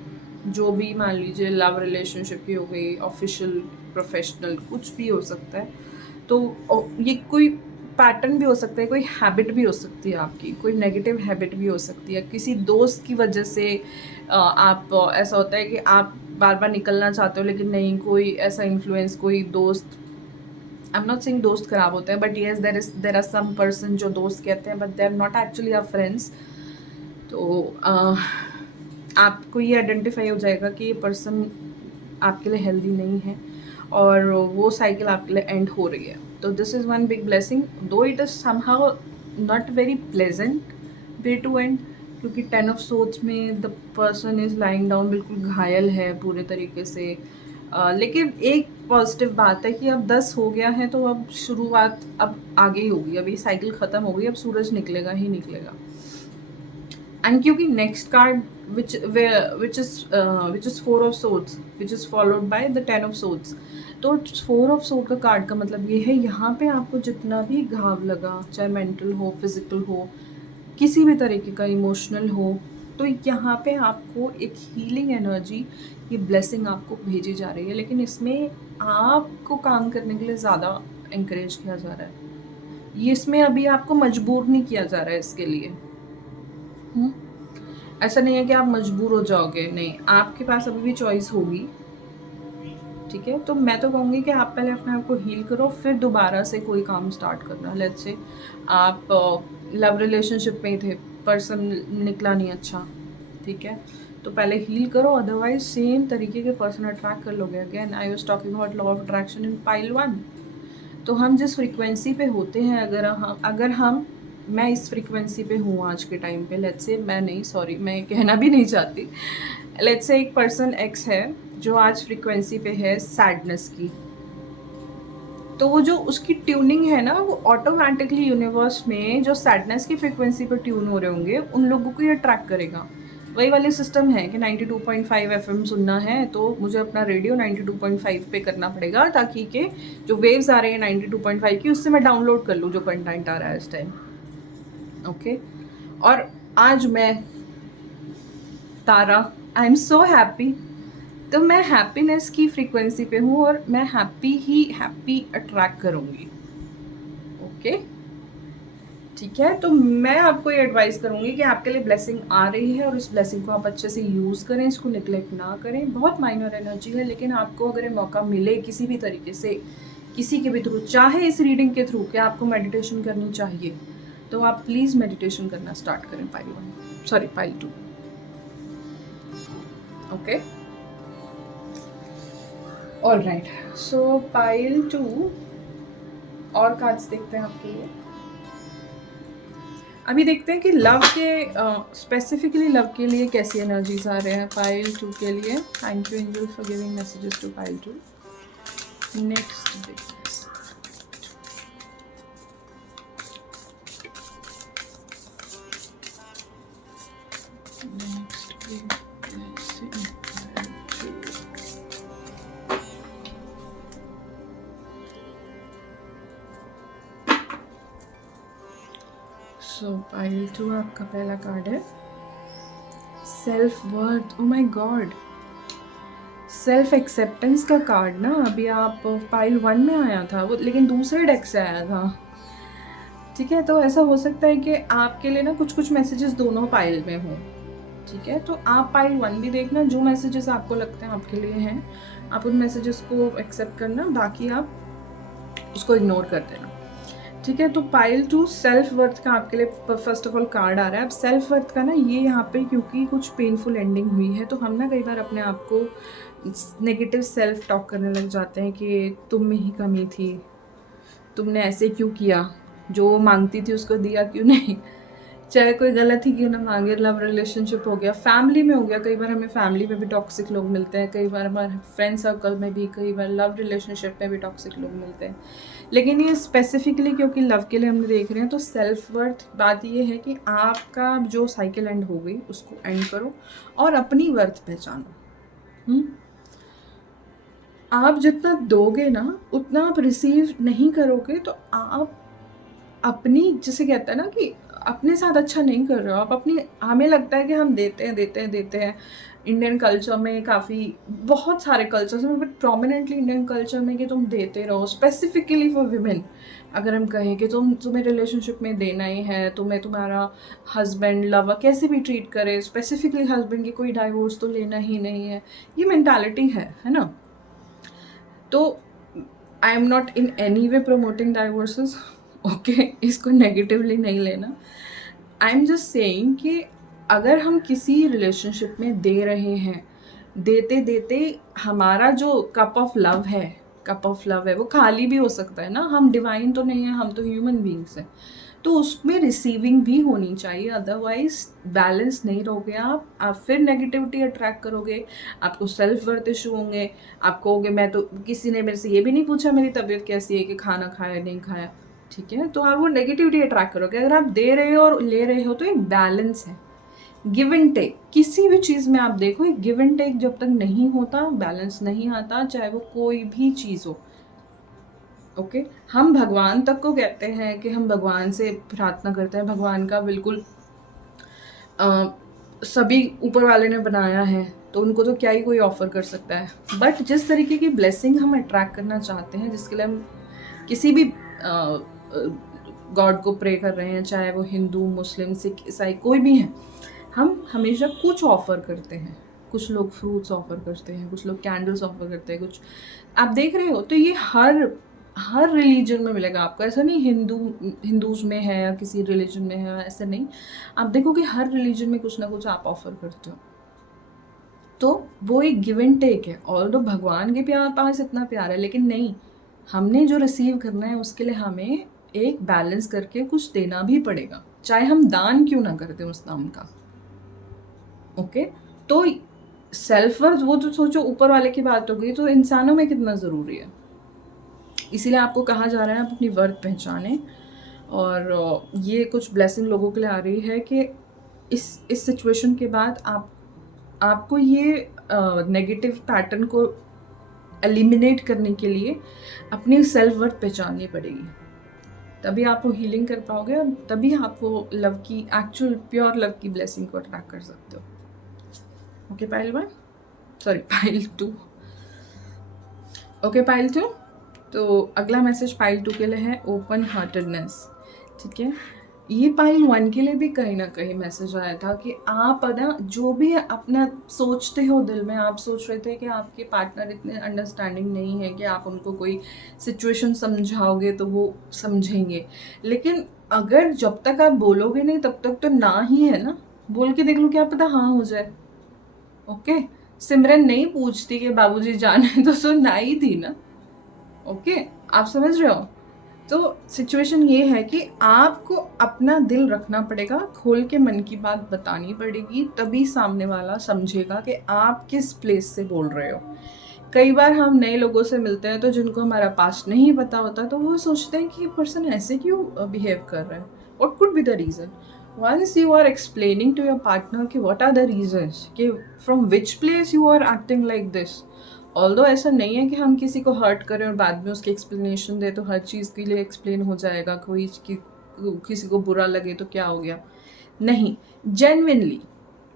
जो भी मान लीजिए लव रिलेशनशिप की हो गई, ऑफिशियल, प्रोफेशनल, कुछ भी हो सकता है। तो ये कोई पैटर्न भी हो सकता है, कोई हैबिट भी हो सकती है आपकी, कोई नेगेटिव हैबिट भी हो सकती है। किसी दोस्त की वजह से आप ऐसा होता है कि आप बार बार निकलना चाहते हो लेकिन नहीं, कोई ऐसा इन्फ्लुएंस, कोई दोस्त, आई एम नॉट सेइंग दोस्त खराब होते हैं, but yes there are some person जो दोस्त कहते हैं but they are not actually our friends. तो आपको ये आइडेंटिफाई हो जाएगा कि ये पर्सन आपके लिए हेल्दी नहीं है और वो साइकिल आपके लिए एंड हो रही है। तो this is one big blessing, though it is somehow not very pleasant way to end, क्योंकि 10 ऑफ सोर्ट्स में the person is lying down, बिल्कुल घायल है पूरे तरीके से। लेकिन एक पॉजिटिव बात है कि अब 10 हो गया है तो अब शुरुआत अब आगे ही होगी, अभी साइकिल ख़त्म हो गई, अब सूरज निकलेगा ही निकलेगा। एंड क्योंकि next card which is 4 of swords which is followed by the 10 of swords, तो 4 of sword का कार्ड का मतलब ये है, यहाँ पे आपको जितना भी घाव लगा, चाहे मेंटल हो, फिजिकल हो, किसी भी तरीके का इमोशनल हो, तो यहाँ पे आपको एक हीलिंग एनर्जी, ये ब्लेसिंग आपको भेजी जा रही है। लेकिन इसमें आपको काम करने के लिए ज़्यादा इंकरेज किया जा रहा है, ये इसमें अभी आपको मजबूर नहीं किया जा रहा है इसके लिए। ऐसा नहीं है कि आप मजबूर हो जाओगे, नहीं, आपके पास अभी भी चॉइस होगी। ठीक है, तो मैं तो कहूँगी कि आप पहले अपने आप को हील करो, फिर दोबारा से कोई काम स्टार्ट करना। लेट्स से आप लव रिलेशनशिप में ही थे, पर्सन निकला नहीं अच्छा, ठीक है, तो पहले हील करो, अदरवाइज सेम तरीके के पर्सन अट्रैक्ट कर लोगे। Again I was talking about law of attraction in pile 1। तो हम जिस फ्रीक्वेंसी पे होते हैं, अगर हम मैं इस फ्रीक्वेंसी पे हूँ आज के टाइम पे, लेट्स से मैं नहीं, सॉरी मैं कहना भी नहीं चाहती, लेट्स से एक पर्सन एक्स है जो आज फ्रीक्वेंसी पे है सैडनेस की, तो वो जो उसकी ट्यूनिंग है ना, वो ऑटोमेटिकली यूनिवर्स में जो सैडनेस की फ्रीक्वेंसी पर ट्यून हो रहे होंगे उन लोगों को ये अट्रैक्ट करेगा। वही वाले सिस्टम है कि 92.5 एफएम सुनना है तो मुझे अपना रेडियो 92.5 पे करना पड़ेगा, ताकि के जो वेव्स आ रहे हैं 92.5 की, उससे मैं डाउनलोड कर लूँ जो कंटेंट आ रहा है इस टाइम। ओके, और आज मैं तारा, आई एम सो हैप्पी, तो मैं हैप्पीनेस की फ्रीक्वेंसी पे हूँ और मैं हैप्पी अट्रैक्ट करूँगी। ओके, ठीक है, तो मैं आपको ये एडवाइस करूँगी कि आपके लिए ब्लेसिंग आ रही है और इस ब्लेसिंग को आप अच्छे से यूज़ करें, इसको निगलेक्ट ना करें। बहुत माइनर एनर्जी है, लेकिन आपको अगर ये मौका मिले किसी भी तरीके से, किसी के भी थ्रू, चाहे इस रीडिंग के थ्रू कि आपको मेडिटेशन करनी चाहिए, तो आप प्लीज़ मेडिटेशन करना स्टार्ट करें पाइल 2। ओके, ऑल राइट, सो पाइल 2 और कार्ड्स देखते हैं आपके लिए। अभी देखते हैं कि लव के स्पेसिफिकली लव के लिए कैसी एनर्जीज आ रहे हैं पाइल 2 के लिए। Thank you angel for giving messages to pile 2। Next देखते हैं। सो पाइल 2 आपका पहला कार्ड है self worth. Oh my God, self acceptance का कार्ड ना, अभी आप पाइल 1 में आया था वो, लेकिन दूसरे डेक से आया था। ठीक है, तो ऐसा हो सकता है कि आपके लिए ना कुछ कुछ मैसेजेस दोनों पाइल में हों। ठीक है, तो आप पाइल 1 भी देखना, जो मैसेजेस आपको लगते हैं आपके लिए हैं आप उन मैसेजेस को एक्सेप्ट करना, बाकी आप उसको इग्नोर कर देना। ठीक है, तो पाइल 2 सेल्फ वर्थ का आपके लिए फर्स्ट ऑफ ऑल कार्ड आ रहा है। अब सेल्फ वर्थ का ना ये यहाँ पे क्योंकि कुछ पेनफुल एंडिंग हुई है, तो हम ना कई बार अपने आप को नेगेटिव सेल्फ टॉक करने लग जाते हैं कि तुम में ही कमी थी, तुमने ऐसे क्यों किया, जो मांगती थी उसको दिया क्यों नहीं, चाहे कोई गलत ही क्यों ना मांगे। लव रिलेशनशिप हो गया, फैमिली में हो गया, कई बार हमें फैमिली में भी टॉक्सिक लोग मिलते हैं, कई बार हमारे फ्रेंड सर्कल में भी, कई बार लव रिलेशनशिप में भी टॉक्सिक लोग मिलते हैं। लेकिन ये स्पेसिफिकली क्योंकि लव के लिए हम देख रहे हैं, तो सेल्फ वर्थ बात ये है कि आपका जो साइकिल एंड हो गई उसको एंड करो और अपनी वर्थ पहचानो। आप जितना दोगे ना उतना आप रिसीव नहीं करोगे, तो आप अपनी, जैसे कहते हैं ना कि अपने साथ अच्छा नहीं कर रहे हो आप अपनी। हमें लगता है कि हम देते हैं इंडियन कल्चर में, काफ़ी बहुत सारे कल्चर्स में, बट प्रोमिनेंटली इंडियन कल्चर में कि तुम देते रहो। स्पेसिफिकली फॉर विमेन अगर हम कहें कि तुम्हें रिलेशनशिप में देना ही है, तुम्हें तुम्हारा हस्बैंड लवर कैसे भी ट्रीट करे, स्पेसिफिकली हस्बैंड की कोई डाइवोर्स तो लेना ही नहीं है, ये मेंटालिटी है ना। तो I am not in any way promoting divorces, okay, इसको नेगेटिवली नहीं लेना। आई एम जस्ट सेइंग कि अगर हम किसी रिलेशनशिप में दे रहे हैं, देते देते हमारा जो कप ऑफ लव है वो खाली भी हो सकता है ना। हम डिवाइन तो नहीं है, हम तो ह्यूमन बींग्स हैं, तो उसमें रिसीविंग भी होनी चाहिए, अदरवाइज बैलेंस नहीं रहोगे आप फिर नेगेटिविटी अट्रैक्ट करोगे, आपको सेल्फ वर्थ इशू होंगे, आप कहोगे मैं तो, किसी ने मेरे से ये भी नहीं पूछा मेरी तबीयत कैसी है, कि खाना खाया नहीं खाया। ठीक है, तो आप वो नेगेटिविटी अट्रैक्ट करोगे। अगर आप दे रहे हो और ले रहे हो तो एक बैलेंस है, गिव एंड टेक। किसी भी चीज़ में आप देखो, एक गिव एंड टेक जब तक नहीं होता, बैलेंस नहीं आता, चाहे वो कोई भी चीज़ हो। ओके, हम भगवान तक को कहते हैं कि हम भगवान से प्रार्थना करते हैं, भगवान का बिल्कुल सभी ऊपर वाले ने बनाया है, तो उनको तो क्या ही कोई ऑफर कर सकता है। बट जिस तरीके की ब्लेसिंग हम अट्रैक्ट करना चाहते हैं, जिसके लिए हम किसी भी गॉड को प्रे कर रहे हैं, चाहे वो हिंदू, मुस्लिम, सिख, ईसाई कोई भी है, हम हमेशा कुछ ऑफ़र करते हैं। कुछ लोग फ्रूट्स ऑफ़र करते हैं, कुछ लोग कैंडल्स ऑफ़र करते हैं, कुछ आप देख रहे हो तो ये हर रिलीजन में मिलेगा आपको। ऐसा नहीं हिंदूज़ में है या किसी रिलीजन में है, ऐसा नहीं। आप देखोगे हर रिलीजन में कुछ ना कुछ आप ऑफ़र करते हो। तो वो एक गिव एंड टेक है। ऑल्दो भगवान के पास इतना प्यार है, लेकिन नहीं, हमने जो रिसीव करना है उसके लिए हमें एक बैलेंस करके कुछ देना भी पड़ेगा, चाहे हम दान क्यों ना करते उस दान का। ओके, तो सेल्फ वर्थ वो जो सोचो ऊपर वाले की बात हो गई, तो इंसानों में कितना ज़रूरी है। इसीलिए आपको कहा जा रहा है आप अपनी वर्थ पहचानें। और ये कुछ ब्लेसिंग लोगों के लिए आ रही है कि इस सिचुएशन के बाद आपको ये नेगेटिव पैटर्न को एलिमिनेट करने के लिए अपनी सेल्फ वर्थ पहचाननी पड़ेगी। तभी आप वो हीलिंग कर पाओगे और तभी आप वो लव की एक्चुअल प्योर लव की ब्लेसिंग को अट्रैक्ट कर सकते हो। Okay pile 1, sorry pile 2। Okay pile 2, तो अगला मैसेज पाइल 2 के लिए है ओपन हार्टेडनेस। ठीक है, ये पाइल 1 के लिए भी कहीं ना कहीं मैसेज आया था कि आप ना जो भी अपना सोचते हो दिल में, आप सोच रहे थे कि आपके पार्टनर इतने अंडरस्टैंडिंग नहीं है कि आप उनको कोई सिचुएशन समझाओगे तो वो समझेंगे, लेकिन अगर जब तक आप बोलोगे नहीं तब तक तो ना ही है ना। बोल के देख लो, क्या पता हाँ हो जाए। ओके, सिमरन नहीं पूछती कि बाबूजी जाने तो ना ही थी ना। ओके, आप समझ रहे हो। तो सिचुएशन ये है कि आपको अपना दिल रखना पड़ेगा, खोल के मन की बात बतानी पड़ेगी, तभी सामने वाला समझेगा कि आप किस प्लेस से बोल रहे हो। कई बार हम नए लोगों से मिलते हैं तो जिनको हमारा पास्ट नहीं पता होता, तो वो सोचते हैं कि ये पर्सन ऐसे क्यों बिहेव कर रहा है, what could be the reason. Once you are explaining to your partner कि व्हाट आर द रीजंस, कि from which place you are acting like this. Although ऐसा नहीं है कि हम किसी को हर्ट करें और बाद में उसकी एक्सप्लेनेशन दे तो हर चीज़ के लिए एक्सप्लेन हो जाएगा, किसी को बुरा लगे तो क्या हो गया। नहीं, जेन्युइनली,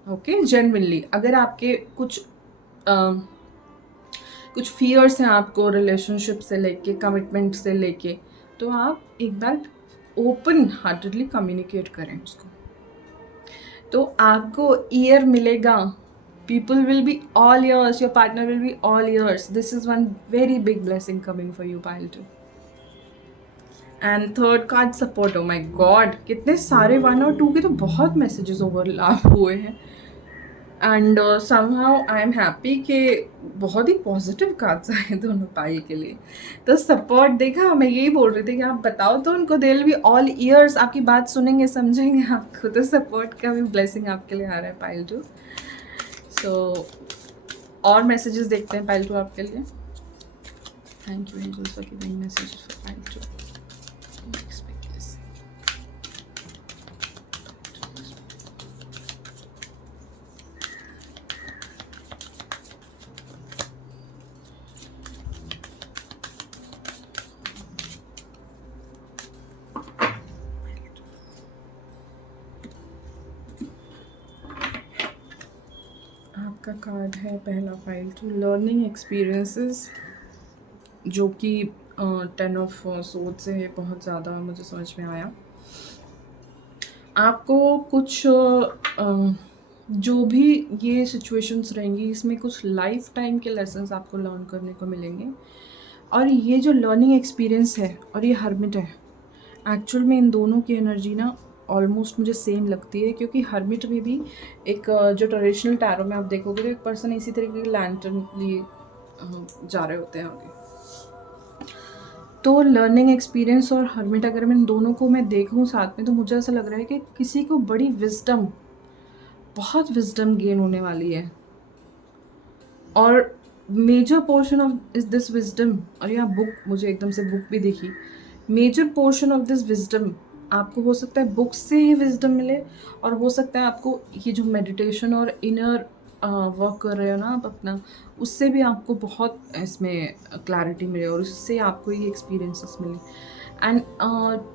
ओके, जेन्युइनली अगर आपके कुछ फियर्स हैं आपको रिलेशनशिप से लेके, कमिटमेंट से लेके, तो आप एक बार ओपन हार्टेडली कम्युनिकेट करें उसको, तो आपको ईयर मिलेगा। People will be all yours, your partner will be all yours. This is one very big blessing coming for you, pile 2. And third card, support. Oh my god, कितने सारे 1 और 2 के तो बहुत मैसेजेस ओवरलैप हुए हैं। And somehow I am happy कि बहुत ही पॉजिटिव कार्ड्स आए दोनों पाइल के लिए। तो सपोर्ट देखा, मैं यही बोल रही थी कि आप बताओ तो उनको, दे विल बी ऑल ईयर्स, आपकी बात सुनेंगे, समझेंगे आपको। तो सपोर्ट का भी ब्लेसिंग आपके लिए आ रहा है पाइल 2। सो और मैसेजेस देखते हैं पाइल 2 आपके लिए। Thank you angels for giving messages for pile 2। आपका कार्ड है पहला पाइल 2, लर्निंग एक्सपीरियंसेस, जो कि 10 ऑफ सोर्ड से है, बहुत ज़्यादा मुझे समझ में आया। आपको कुछ जो भी ये सिचुएशंस रहेंगी, इसमें कुछ लाइफ टाइम के लेसन्स आपको लर्न करने को मिलेंगे। और ये जो लर्निंग एक्सपीरियंस है और ये हर्मिट है, एक्चुअल में इन दोनों की एनर्जी ना ऑलमोस्ट मुझे सेम लगती है, क्योंकि हर्मिट में भी एक जो ट्रेडिशनल टैरो में आप देखोगे तो एक पर्सन इसी तरीके की लैंटर्न लिए जा रहे होते हैं आगे। तो लर्निंग एक्सपीरियंस और हर्मिट, अगर मैं इन दोनों को मैं देखूं साथ में, तो मुझे ऐसा लग रहा है कि किसी को बड़ी विजडम, बहुत विजडम गेन होने वाली है। और major portion of is this wisdom, और यहाँ बुक, मुझे एकदम से बुक भी दिखी, major portion of this wisdom आपको हो सकता है बुक्स से ही विजडम मिले, और हो सकता है आपको ये जो मेडिटेशन और इनर वर्क कर रहे हो ना आप अपना, उससे भी आपको बहुत इसमें क्लैरिटी मिले और उससे आपको ये एक्सपीरियंसेस मिले। And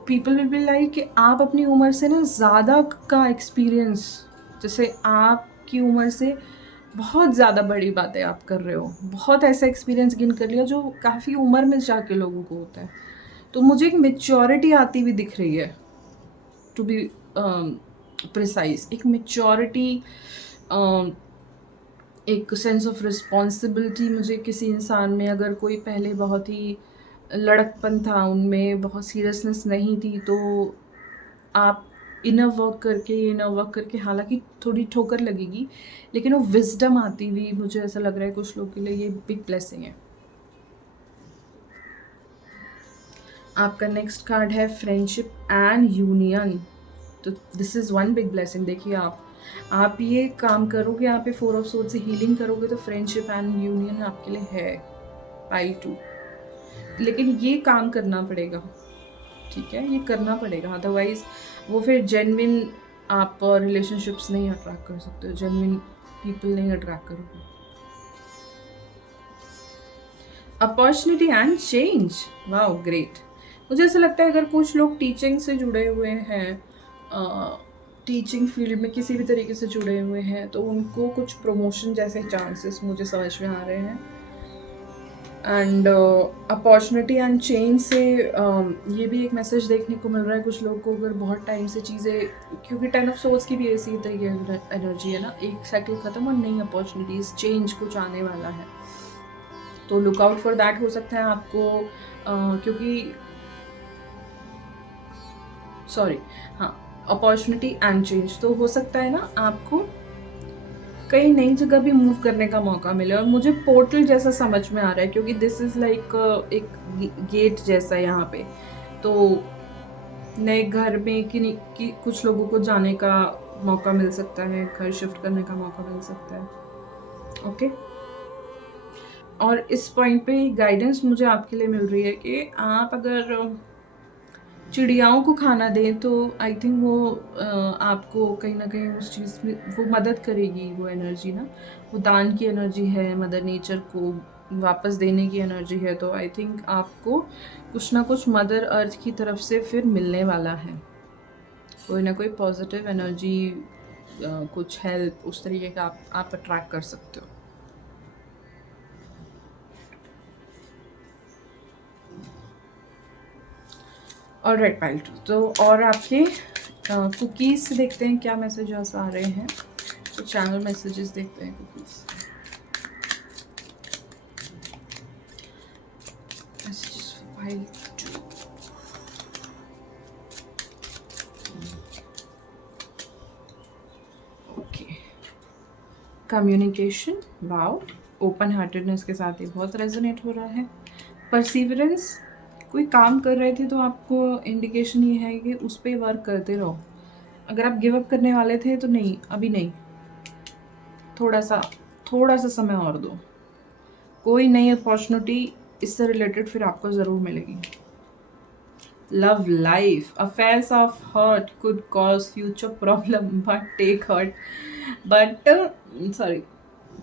people will be like कि आप अपनी उम्र से ना ज़्यादा का एक्सपीरियंस, जैसे आपकी उम्र से बहुत ज़्यादा बड़ी बातें आप कर रहे हो, बहुत ऐसा एक्सपीरियंस गेन कर लिया जो काफ़ी उम्र में जाके लोगों को होता है। तो मुझे एक मेच्योरिटी आती हुई दिख रही है, टू बी प्रिसाइज, एक मेच्योरिटी, एक सेंस ऑफ रिस्पॉन्सिबिलिटी मुझे किसी इंसान में, अगर कोई पहले बहुत ही लड़कपन था उनमें, बहुत सीरियसनेस नहीं थी, तो आप इनर वर्क करके हालांकि थोड़ी ठोकर लगेगी, लेकिन वो विजडम आती हुई मुझे ऐसा लग रहा है कुछ लोग के लिए ये बिग ब्लेसिंग है। आपका नेक्स्ट कार्ड है फ्रेंडशिप एंड यूनियन। तो this is one big blessing. देखिए आप ये काम करोगे, यहाँ पे 4 ऑफ सोर्ड्स से हीलिंग करोगे तो फ्रेंडशिप एंड यूनियन आपके लिए है, पाइल 2। लेकिन ये काम करना पड़ेगा, ठीक है, ये करना पड़ेगा, अदरवाइज वो फिर जेन्युइन आप रिलेशनशिप्स नहीं अट्रैक्ट कर सकते हो, जेन्युइन पीपल नहीं अट्रैक्ट करोगे। Opportunity and change, wow great. मुझे ऐसा लगता है अगर कुछ लोग टीचिंग से जुड़े हुए हैं, टीचिंग फील्ड में किसी भी तरीके से जुड़े हुए हैं, तो उनको कुछ प्रमोशन जैसे चांसेस मुझे समझ में आ रहे हैं। एंड अपॉर्चुनिटी एंड चेंज से ये भी एक मैसेज देखने को मिल रहा है कुछ लोगों को, अगर बहुत टाइम से चीज़ें, क्योंकि 10 ऑफ सोर्ड्स की भी ऐसी तरीके की एनर्जी है ना, एक साइकिल ख़त्म और नई अपॉर्चुनिटीज़, चेंज कुछ आने वाला है, तो लुक आउट फॉर दैट। हो सकता है आपको क्योंकि हाँ, अपॉर्चुनिटी एंड चेंज, तो हो सकता है ना आपको कई नई जगह भी मूव करने का मौका मिले, और मुझे पोर्टल जैसा समझ में आ रहा है, क्योंकि दिस इज़ लाइक एक गेट जैसा यहाँ पे, तो नए घर में कि कुछ लोगों को जाने का मौका मिल सकता है, घर शिफ्ट करने का मौका मिल सकता है। ओके, और इस पॉइंट पे गाइडेंस मुझे आपके लिए मिल रही है कि आप अगर चिड़ियाओं को खाना दें तो आई थिंक वो आपको कहीं ना कहीं उस चीज़ में वो मदद करेगी, वो एनर्जी ना, वो दान की एनर्जी है, मदर नेचर को वापस देने की एनर्जी है, तो आई थिंक आपको कुछ ना कुछ मदर अर्थ की तरफ से फिर मिलने वाला है, कोई ना कोई पॉजिटिव एनर्जी, कुछ हेल्प उस तरीके का आप अट्रैक्ट कर सकते हो। ऑलराइट पाइल 2, तो और आपके कुकीज़ से देखते हैं क्या मैसेजेस आ रहे हैं, तो चैनल मैसेजेस देखते हैं cookies. Messages for pile 2। Okay, communication, wow, open heartedness के साथ ये बहुत रेजोनेट हो रहा है। परसिवरेंस, कोई काम कर रहे थे तो आपको इंडिकेशन ये है कि उस पर वर्क करते रहो, अगर आप गिव अप करने वाले थे तो नहीं, अभी नहीं, थोड़ा सा समय और दो, कोई नई अपॉर्चुनिटी इससे रिलेटेड फिर आपको ज़रूर मिलेगी। Love life, affairs of hurt could cause future problem,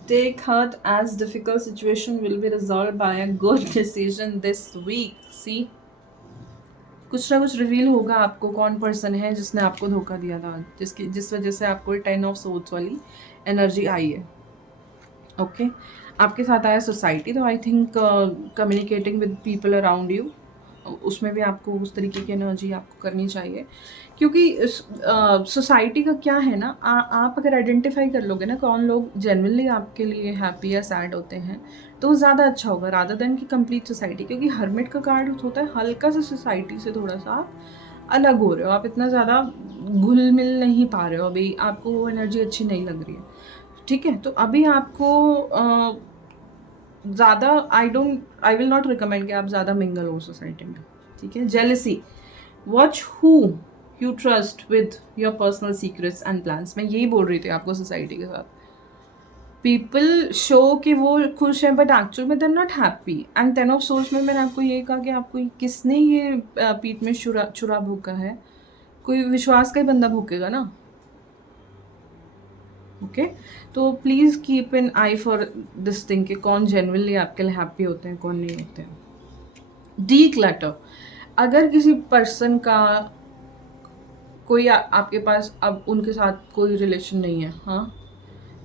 take hurt as difficult situation will be resolved by a good decision this week. See, कुछ ना कुछ रिवील होगा आपको, कौन पर्सन है जिसने आपको धोखा दिया था, जिस वजह से आपको 10 ऑफ सोर्ड्स वाली एनर्जी आई है। ओके, आपके साथ आया सोसाइटी, तो I think communicating with people around you, उसमें भी आपको उस तरीके की एनर्जी आपको करनी चाहिए, क्योंकि सोसाइटी का क्या है ना, आप अगर आइडेंटिफाई कर लोगे ना कौन लोग जेन्युइनली आपके लिए हैप्पी या सैड होते हैं, तो वो ज़्यादा अच्छा होगा रादर देन कि कंप्लीट सोसाइटी, क्योंकि हर्मिट का कार्ड होता है हल्का सा सोसाइटी से थोड़ा सा अलग हो रहे हो, आप इतना ज़्यादा घुल मिल नहीं पा रहे हो, अभी आपको वो एनर्जी अच्छी नहीं लग रही है, ठीक है, तो अभी आपको ज़्यादा आई विल नॉट रिकमेंड कि आप ज़्यादा मिंगल हो सोसाइटी में, ठीक है। Jealousy, watch who you trust with your personal secrets and plans, मैं यही बोल रही थी आपको सोसाइटी के साथ। पीपल शो कि वो खुश हैं बट एक्चुअल में they are not happy, and 10 of swords में मैंने आपको ये कहा कि आपको किसने ये पीठ में छुरा भूखा है, कोई विश्वास का ही बंदा भूखेगा ना, ओके, तो please keep an I for this thing कि कौन जेन्युइनली आपके लिए हैप्पी होते हैं, कौन नहीं होते हैं। डी क्लटर, अगर किसी पर्सन का कोई आपके पास अब उनके साथ कोई रिलेशन नहीं है, हाँ,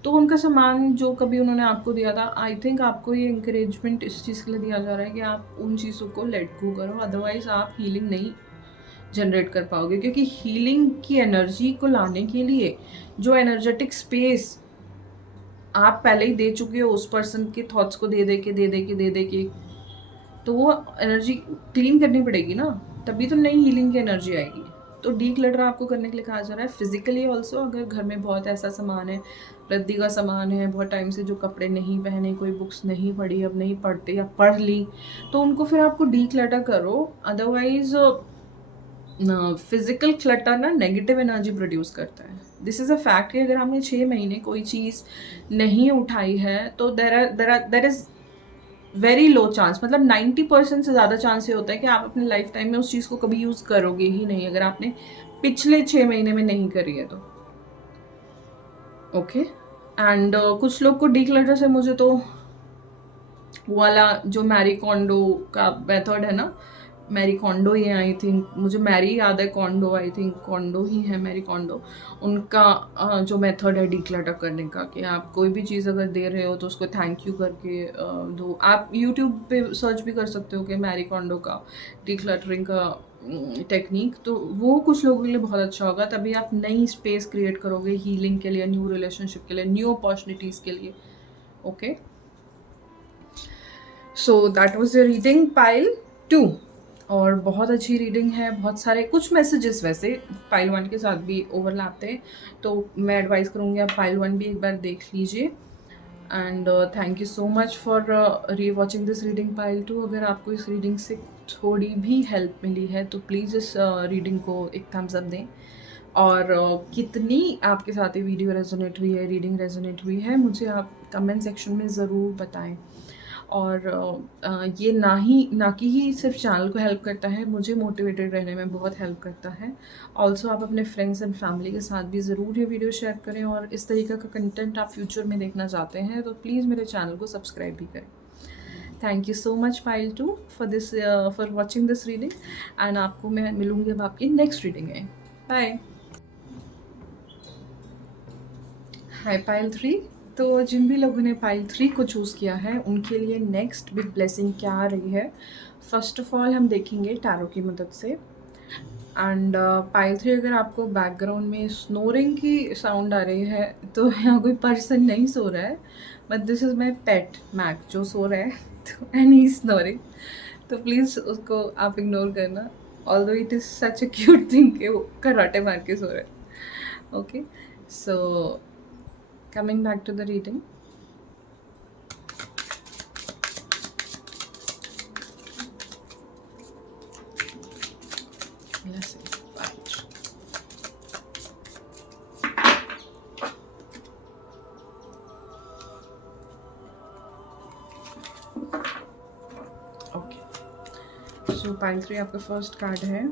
तो उनका सामान जो कभी उन्होंने आपको दिया था, आई थिंक आपको ये इंकरेजमेंट इस चीज़ के लिए दिया जा रहा है कि आप उन चीज़ों को लेट गो करो, अदरवाइज आप हीलिंग नहीं जनरेट कर पाओगे, क्योंकि हीलिंग की एनर्जी को लाने के लिए जो एनर्जेटिक स्पेस आप पहले ही दे चुके हो उस पर्सन के थॉट्स को दे दे के, तो वो एनर्जी क्लीन करनी पड़ेगी ना, तभी तो नई हीलिंग की एनर्जी आएगी। तो डी क्लटर आपको करने के लिए कहा जा रहा है। फिजिकली ऑल्सो, अगर घर में बहुत ऐसा सामान है, रद्दी का सामान है, बहुत टाइम से जो कपड़े नहीं पहने, कोई बुक्स नहीं पढ़ी, अब नहीं पढ़ते या पढ़ ली, तो उनको फिर आपको डी क्लटर करो। अदरवाइज फिजिकल क्लटर ना नेगेटिव एनर्जी प्रोड्यूस करता है। दिस इज़ अ फैक्ट कि अगर आपने 6 महीने कोई चीज़ नहीं उठाई है तो there is very low chance, मतलब 90% से ज़्यादा चांस ये होता है कि आप अपने लाइफ टाइम में उस चीज़ को कभी यूज़ करोगे ही नहीं, अगर आपने पिछले 6 महीने में नहीं करी है तो। ओके एंड कुछ लोग को डीक्लटर से मुझे तो वाला जो मैरी कॉन्डो का मेथड है ना, मैरी कॉन्डो ही है आई थिंक, मुझे मैरी याद है, कॉन्डो आई थिंक कॉन्डो ही है, मैरी कॉन्डो, उनका जो मेथड है डीक्लटर करने का, कि आप कोई भी चीज़ अगर दे रहे हो तो उसको थैंक यू करके दो। आप यूट्यूब पे सर्च भी कर सकते हो कि मैरी कॉन्डो का डीक्लटरिंग का टेक्निक, तो वो कुछ लोगों के लिए बहुत अच्छा होगा। तभी आप नई स्पेस क्रिएट करोगे हीलिंग के लिए, न्यू रिलेशनशिप के लिए, न्यू अपॉर्चुनिटीज़ के लिए। Okay, so that was your reading pile 2, और बहुत अच्छी रीडिंग है। बहुत सारे कुछ मैसेजेस वैसे पाइल 1 के साथ भी ओवरलैप थे, तो मैं एडवाइस करूँगी आप पाइल 1 भी एक बार देख लीजिए। And thank you so much for री वॉचिंग दिस रीडिंग पाइल 2। अगर आपको इस रीडिंग से थोड़ी भी हेल्प मिली है तो प्लीज़ इस रीडिंग को एक थम्स अप दें, और कितनी आपके साथ ये वीडियो रेजोनेट हुई है, रीडिंग रेजोनेट हुई है, मुझे आप कमेंट सेक्शन में ज़रूर बताएं। और ये ना कि ही सिर्फ चैनल को हेल्प करता है, मुझे मोटिवेटेड रहने में बहुत हेल्प करता है। ऑल्सो आप अपने फ्रेंड्स एंड फैमिली के साथ भी ज़रूर ये वीडियो शेयर करें, और इस तरीके का कंटेंट आप फ्यूचर में देखना चाहते हैं तो प्लीज़ मेरे चैनल को सब्सक्राइब भी करें। Thank you so much pile 2 for watching this reading, and आपको मैं मिलूँगी अब आपकी नेक्स्ट रीडिंग है। बाय। हाय पाइल 3। तो जिन भी लोगों ने पाइल 3 को चूज़ किया है उनके लिए नेक्स्ट बिग ब्लेसिंग क्या आ रही है, फर्स्ट ऑफ ऑल हम देखेंगे टैरो की मदद से। एंड पाइल 3, अगर आपको बैकग्राउंड में स्नोरिंग की साउंड आ रही है तो यहाँ कोई पर्सन नहीं सो रहा है, but this is my pet Mac जो सो रहा है, तो एंड ही स्नोरिंग, तो प्लीज़ उसको आप इग्नोर करना, although it is such a cute thing कि वो कराटे मार के सो रहा है। Okay, so coming back to the reading, let's see. Right. Okay, so pile 3 आपका फर्स्ट कार्ड है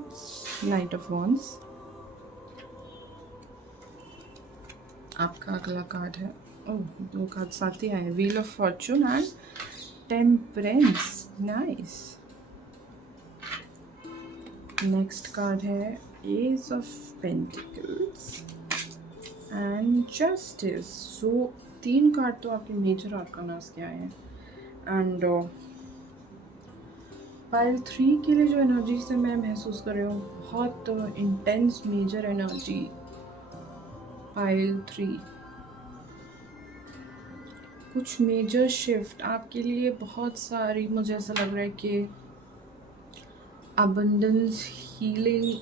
नाइट ऑफ वॉन्ड्स। आपका अगला कार्ड है, ओह दो कार्ड साथ ही आए, wheel of fortune and temperance, nice. Next card है ace of pentacles and justice. So 3 card तो आपके मेजर आर्कानास के आए हैं। एंड पाइल 3 के लिए जो एनर्जी से मैं महसूस कर रही हूँ, बहुत इंटेंस मेजर एनर्जी। पाइल 3, कुछ मेजर शिफ्ट आपके लिए, बहुत सारी, मुझे ऐसा लग रहा है कि अबंडेंस, हीलिंग,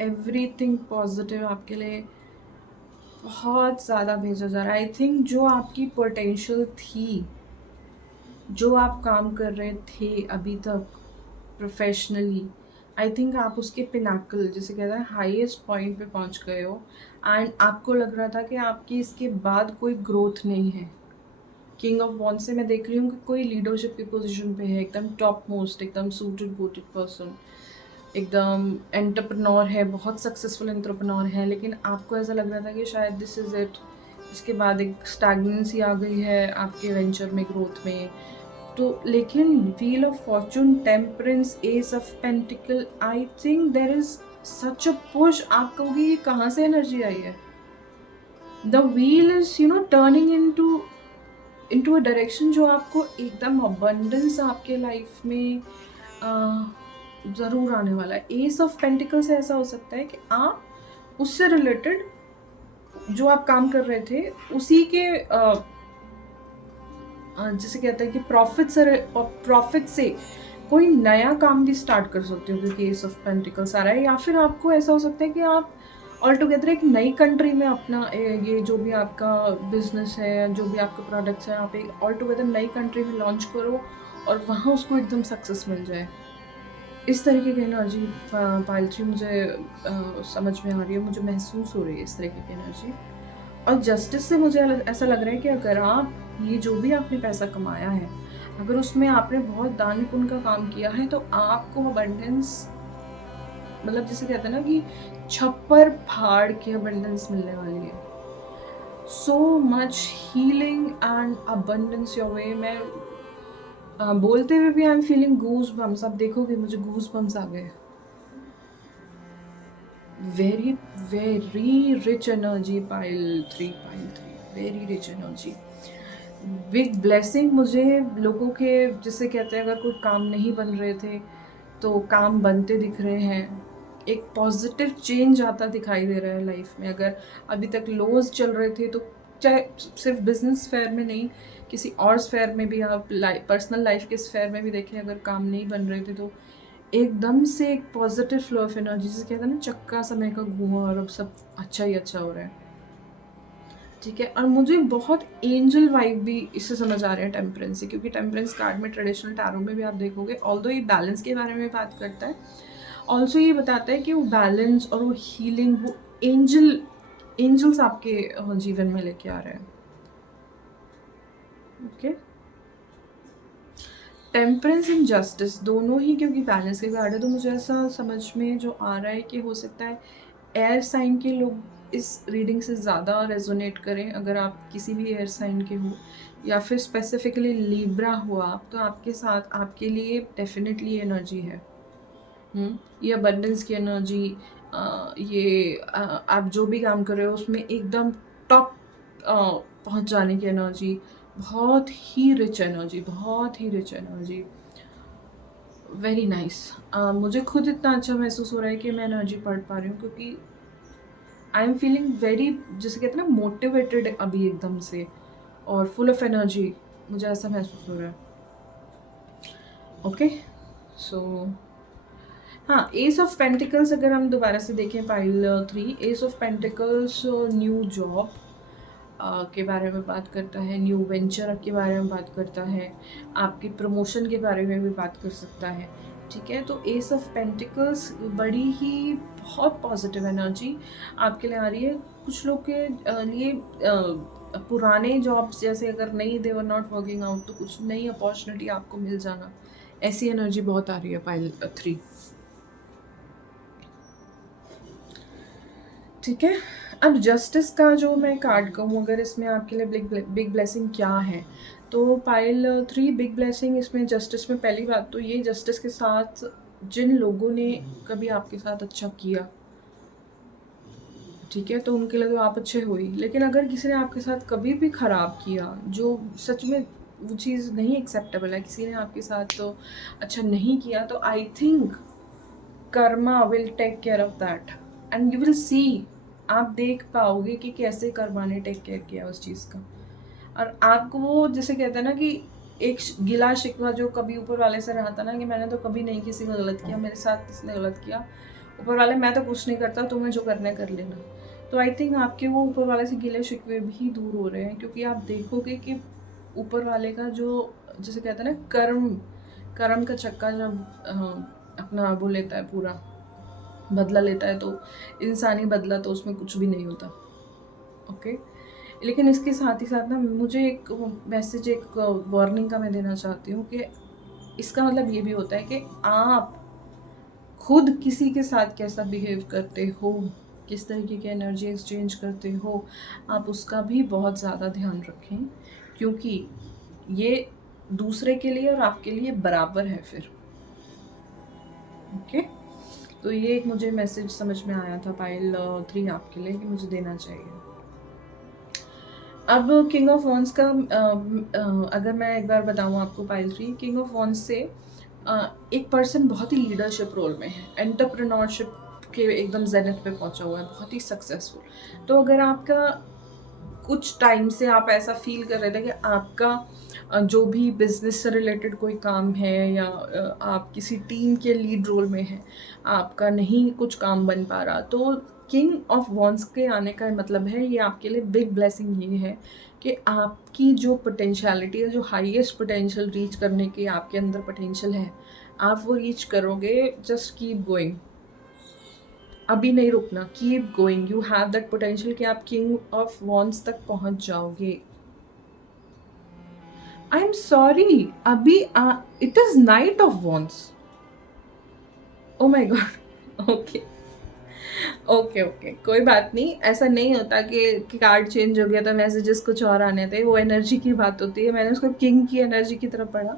एवरीथिंग पॉजिटिव आपके लिए बहुत ज़्यादा भेजा जा रहा है। आई थिंक जो आपकी पोटेंशियल थी, जो आप काम कर रहे थे अभी तक प्रोफेशनली, आई थिंक आप उसके पिनाकल, जिसे कहते हैं हाईएस्ट पॉइंट पे पहुंच गए हो, एंड आपको लग रहा था कि आपकी इसके बाद कोई ग्रोथ नहीं है। किंग ऑफ वॉन्ड से मैं देख रही हूँ कि कोई लीडरशिप की पोजीशन पे है, एकदम टॉप मोस्ट, एकदम सूटेड बूटेड पर्सन, एकदम एंटरप्रेन्योर है, बहुत सक्सेसफुल एंटरप्रेन्योर है, लेकिन आपको ऐसा लग रहा था कि शायद दिस इज़ इट, इसके बाद एक स्टैग्नेंसी आ गई है आपके वेंचर में, ग्रोथ में। तो लेकिन wheel of fortune, temperance, ace of pentacle, I think there is such a push. आप कहोगे ये कहाँ से एनर्जी आई है? The wheel is turning into a direction जो आपको एकदम अबंडेंस आपके लाइफ में ज़रूर आने वाला है। एस ऑफ पेंटिकल से ऐसा हो सकता है कि आप उससे रिलेटेड जो आप काम कर रहे थे उसी के जिसे कहते हैं कि प्रॉफिट से कोई नया काम भी स्टार्ट कर सकते हो, क्योंकि एस ऑफ पेंटिकल्स आ रहा है। या फिर आपको ऐसा हो सकता है कि आप ऑल टुगेदर एक नई कंट्री में अपना ये जो भी आपका बिजनेस है, जो भी आपके प्रोडक्ट्स हैं, आप एक ऑल टुगेदर नई कंट्री में लॉन्च करो और वहाँ उसको एकदम सक्सेस मिल जाए। इस तरीके की एनर्जी पायलची मुझे समझ में आ रही है, मुझे महसूस हो रही है इस तरीके की एनर्जी। और जस्टिस से मुझे ऐसा लग रहा है कि अगर आप ये जो भी आपने पैसा कमाया है, अगर उसमें आपने बहुत दान पुण्य का काम किया है, तो आपको अबंडेंस, मतलब जिसे कहते हैं ना कि छप्पर फाड़ के अबंडेंस मिलने वाली है। So much healing and abundance your way. मैं बोलते हुए भी I am feeling goose bumps. आप देखोगे मुझे गूज बम्स आ गए। Very very rich energy pile three, very rich energy, big blessing. मुझे लोगों के, जिसे कहते हैं अगर कोई काम नहीं बन रहे थे तो काम बनते दिख रहे हैं, एक पॉजिटिव चेंज आता दिखाई दे रहा है लाइफ में। अगर अभी तक लोज चल रहे थे तो चाहे सिर्फ बिजनेस स्फेयर में नहीं, किसी और स्फेयर में भी, आप पर्सनल लाइफ के स्फेयर में भी देखें, अगर काम नहीं बन रहे थे तो एकदम से एक पॉजिटिव फ्लो ऑफ एनर्जी, जिसे कहते हैं ना चक्का समय का घूमा और अब सब अच्छा ही अच्छा हो रहा है। ठीक है, और मुझे बहुत एंजल वाइब भी इससे समझ आ रहे हैं टेम्परेंस से, क्योंकि टेम्परेंस कार्ड में ट्रेडिशनल टैरो में भी आप देखोगे, ऑल्दो ये बैलेंस के बारे में बात करता है, ऑल्सो ये बताता है कि वो बैलेंस और वो हीलिंग, वो एंजल्स आपके जीवन में लेके आ रहे हैं। ओके, टेम्परेंस एंड जस्टिस दोनों ही, क्योंकि बैलेंस के कार्ड है, तो मुझे ऐसा समझ में जो आ रहा है कि हो सकता है एयर साइन के लोग इस रीडिंग से ज़्यादा रेजोनेट करें। अगर आप किसी भी एयर साइन के हो या फिर स्पेसिफिकली लिब्रा हो आप, तो आपके साथ आपके लिए डेफिनेटली एनर्जी है। ये अबंडेंस की एनर्जी, ये आप जो भी काम कर रहे हो उसमें एकदम टॉप पहुंच जाने की एनर्जी, बहुत ही रिच एनर्जी, बहुत ही रिच एनर्जी। Very nice. मुझे खुद इतना अच्छा महसूस हो रहा है कि मैं एनर्जी पढ़ पा रही हूँ, क्योंकि आई एम फीलिंग वेरी, जिसे कहते हैं ना मोटिवेटेड अभी एकदम से, और फुल ऑफ एनर्जी, मुझे ऐसा महसूस हो रहा है। ओके, सो हाँ, एस ऑफ पेंटिकल्स अगर हम दोबारा से देखें pile three, S of pentacles new job के बारे में बात करता है, न्यू वेंचर के बारे में बात करता है, आपकी प्रमोशन के बारे में भी बात कर सकता है। ठीक है, तो एस ऑफ पेंटिकल्स बड़ी ही बहुत पॉजिटिव एनर्जी आपके लिए आ रही है। कुछ लोग के लिए पुराने जॉब्स जैसे अगर नहीं, दे वर नॉट वर्किंग आउट, तो कुछ नई अपॉर्चुनिटी आपको मिल जाना, ऐसी एनर्जी बहुत आ रही है पाइल थ्री। ठीक है, अब जस्टिस का जो मैं कार्ड कहूँ, अगर इसमें आपके लिए बिग ब्लेसिंग क्या है, तो पाइल थ्री बिग ब्लेसिंग इसमें जस्टिस में, पहली बात तो ये, जस्टिस के साथ जिन लोगों ने कभी आपके साथ अच्छा किया, ठीक है, तो उनके लिए तो आप अच्छे हो ही, लेकिन अगर किसी ने आपके साथ कभी भी ख़राब किया, जो सच में वो चीज़ नहीं एक्सेप्टेबल है, किसी ने आपके साथ तो अच्छा नहीं किया, तो I think karma will take care of that and you will see, आप देख पाओगे कि कैसे कर्मा ने टेक केयर किया उस चीज़ का। और आपको वो, जिसे कहते हैं ना कि एक गिला शिकवा जो कभी ऊपर वाले से रहा था ना, कि मैंने तो कभी नहीं किसी का गलत किया, मेरे साथ किसने गलत किया, ऊपर वाले मैं तो कुछ नहीं करता, तुम्हें जो करना है कर लेना। तो आई थिंक आपके वो ऊपर वाले से गिले शिकवे भी दूर हो रहे हैं, क्योंकि आप देखोगे कि ऊपर वाले का जो, जिसे कहते हैं ना कर्म का चक्का जब अपना वो लेता है, पूरा बदला लेता है, तो इंसानी बदला तो उसमें कुछ भी नहीं होता। ओके, लेकिन इसके साथ ही साथ ना मुझे एक मैसेज, एक वार्निंग का मैं देना चाहती हूँ कि इसका मतलब ये भी होता है कि आप खुद किसी के साथ कैसा बिहेव करते हो, किस तरीके की एनर्जी एक्सचेंज करते हो, आप उसका भी बहुत ज़्यादा ध्यान रखें, क्योंकि ये दूसरे के लिए और आपके लिए बराबर है फिर। ओके, तो ये एक मुझे मैसेज समझ में आया था पाइल थ्री आपके लिए, कि मुझे देना चाहिए। अब किंग ऑफ वॉन्स का अगर मैं एक बार बताऊं आपको, pile three king of wands से एक पर्सन बहुत ही लीडरशिप रोल में है, एंटरप्रेन्योरशिप के एकदम जेनिथ पे पहुंचा हुआ है, बहुत ही सक्सेसफुल। तो अगर आपका कुछ टाइम से आप ऐसा फील कर रहे थे कि आपका जो भी बिजनेस से रिलेटेड कोई काम है या आप किसी टीम के लीड रोल में हैं, आपका नहीं कुछ काम बन पा रहा, तो किंग ऑफ वॉन्ड्स के आने का मतलब है ये आपके लिए बिग ब्लेसिंग ये है कि आपकी जो पोटेंशियलिटी है, जो हाईएस्ट पोटेंशियल रीच करने की आपके अंदर पोटेंशियल है, आप वो रीच करोगे। जस्ट कीप गोइंग, अभी नहीं रुकना, keep going, you have that potential कि आप किंग ऑफ वॉन्ड्स तक पहुंच जाओगे। आई एम सॉरी, अभी it is night of wands. O my God, okay okay okay, कोई बात नहीं, ऐसा नहीं होता कि कार्ड चेंज हो गया था, मैसेजेस कुछ और आने थे, वो एनर्जी की बात होती है। मैंने उसको किंग की एनर्जी की तरफ पढ़ा,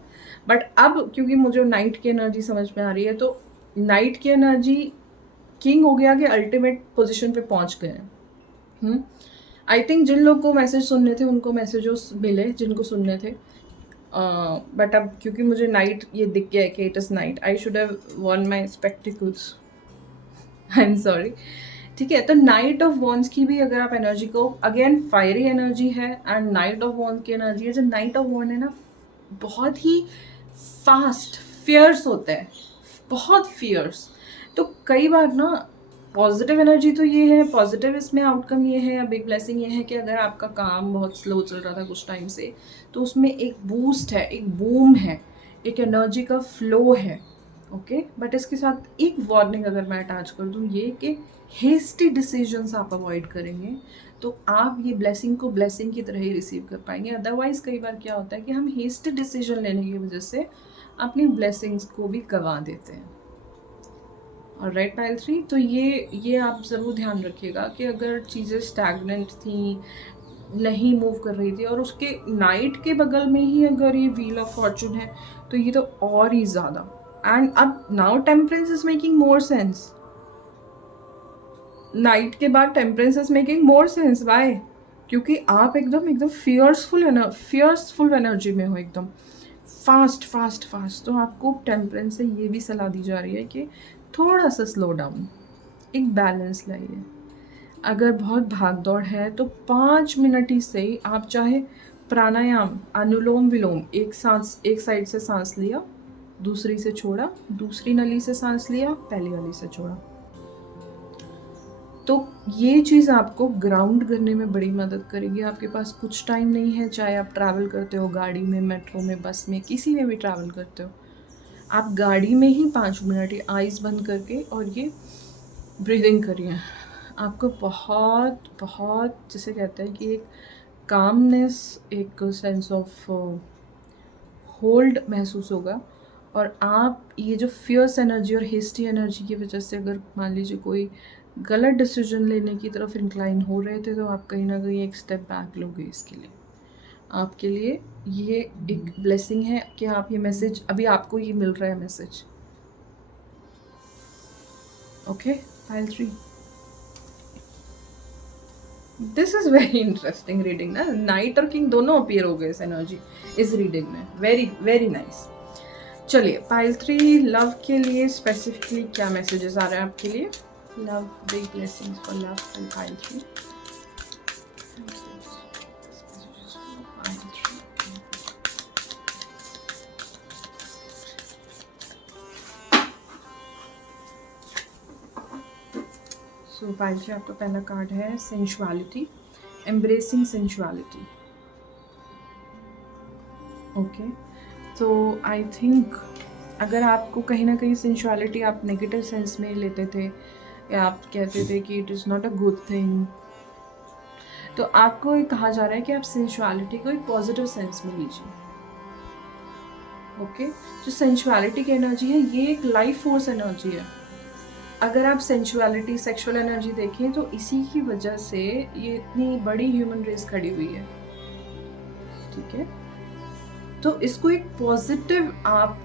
बट अब क्योंकि मुझे नाइट की एनर्जी समझ में आ रही है, तो नाइट की एनर्जी किंग हो गया कि अल्टीमेट पोजीशन पे पहुंच गए हैं। आई थिंक जिन लोग को मैसेज सुनने थे उनको मैसेजेस मिले, जिनको सुनने थे, बट अब क्योंकि मुझे नाइट ये दिख गया है कि it is night, I should have Warne my spectacles, I am sorry. ठीक है, तो नाइट ऑफ वॉन्स की भी अगर आप एनर्जी को, अगेन फायरी एनर्जी है एंड नाइट ऑफ वॉन्स की एनर्जी है। जो नाइट ऑफ वॉन्ड है ना, बहुत ही फास्ट फियर्स होता है, बहुत फियर्स। तो कई बार ना पॉजिटिव एनर्जी तो ये है, पॉजिटिव इसमें आउटकम ये है, बिग ब्लेसिंग ये है कि अगर आपका काम बहुत स्लो चल रहा था कुछ टाइम से, तो उसमें एक बूस्ट है, एक बूम है, एक एनर्जी का फ्लो है। ओके, बट इसके साथ एक वार्निंग अगर मैं अटैच कर दूँ, ये कि हेस्टी डिसीजंस आप अवॉइड करेंगे तो आप ये ब्लेसिंग को ब्लेसिंग की तरह ही रिसीव कर पाएंगे। अदरवाइज कई बार क्या होता है कि हम हेस्टी डिसीजन लेने की वजह से अपनी ब्लेसिंग्स को भी गंवा देते हैं। और राइट पाइल 3, तो ये आप ज़रूर ध्यान रखिएगा कि अगर चीज़ें स्टैगनेंट थी, नहीं मूव कर रही थी, और उसके नाइट के बगल में ही अगर ये व्हील ऑफ फॉर्चून है, तो ये तो और ही ज़्यादा। एंड अब now temperance is making more sense, knight के बाद temperance is making more sense. Why? क्योंकि आप एकदम एकदम फियर्सफुल एनर्जी में हो, एकदम फास्ट फास्ट फास्ट। तो आपको टेम्परेंस से ये भी सलाह दी जा रही है कि थोड़ा सा स्लो डाउन, एक बैलेंस लाइए। अगर बहुत भाग दौड़ है तो 5 मिनट ही सही आप चाहे प्राणायाम, अनुलोम विलोम, एक साइड से सांस लिया, दूसरी से छोड़ा, दूसरी नली से सांस लिया, पहली वाली से छोड़ा, तो ये चीज़ आपको ग्राउंड करने में बड़ी मदद करेगी। आपके पास कुछ टाइम नहीं है, चाहे आप ट्रैवल करते हो गाड़ी में, मेट्रो में, बस में, किसी में भी ट्रैवल करते हो, आप गाड़ी में ही 5 मिनट ही आइज़ बंद करके और ये ब्रीदिंग करिए। आपको बहुत बहुत, जिसे कहते हैं कि एक कामनेस, एक सेंस ऑफ होल्ड महसूस होगा। और आप ये जो फियर्स एनर्जी और हेस्टी एनर्जी की वजह से अगर मान लीजिए कोई गलत डिसीजन लेने की तरफ इंक्लाइन हो रहे थे, तो आप कहीं ना कहीं एक स्टेप बैक लोगे। इसके लिए आपके लिए ये एक ब्लेसिंग है कि आप ये मैसेज, अभी आपको ये मिल रहा है message. Okay, pile 3, this is very interesting reading ना, नाइट और किंग दोनों अपीयर हो गए इस एनर्जी, इस रीडिंग में। Very very nice. चलिए पाइल 3, लव के लिए स्पेसिफिकली क्या मैसेजेस आ रहे हैं आपके लिए? Love, big blessings for love and pile 3। So pile 3 आपका पहला कार्ड है सेंशुअलिटी, एम्ब्रेसिंग सेंशुअलिटी। ओके, तो आई थिंक अगर आपको कहीं ना कहीं सेंशुअलिटी आप नेगेटिव सेंस में लेते थे, या आप कहते थे कि it is not a good thing, तो आपको ये कहा जा रहा है कि आप सेंशुअलिटी को एक पॉजिटिव सेंस में लीजिए। ओके, जो सेंशुअलिटी की एनर्जी है ये एक लाइफ फोर्स एनर्जी है। अगर आप सेंशुअलिटी, सेक्सुअल एनर्जी देखें तो इसी की वजह से ये इतनी बड़ी ह्यूमन रेस खड़ी हुई है। ठीक है, तो इसको एक पॉजिटिव आप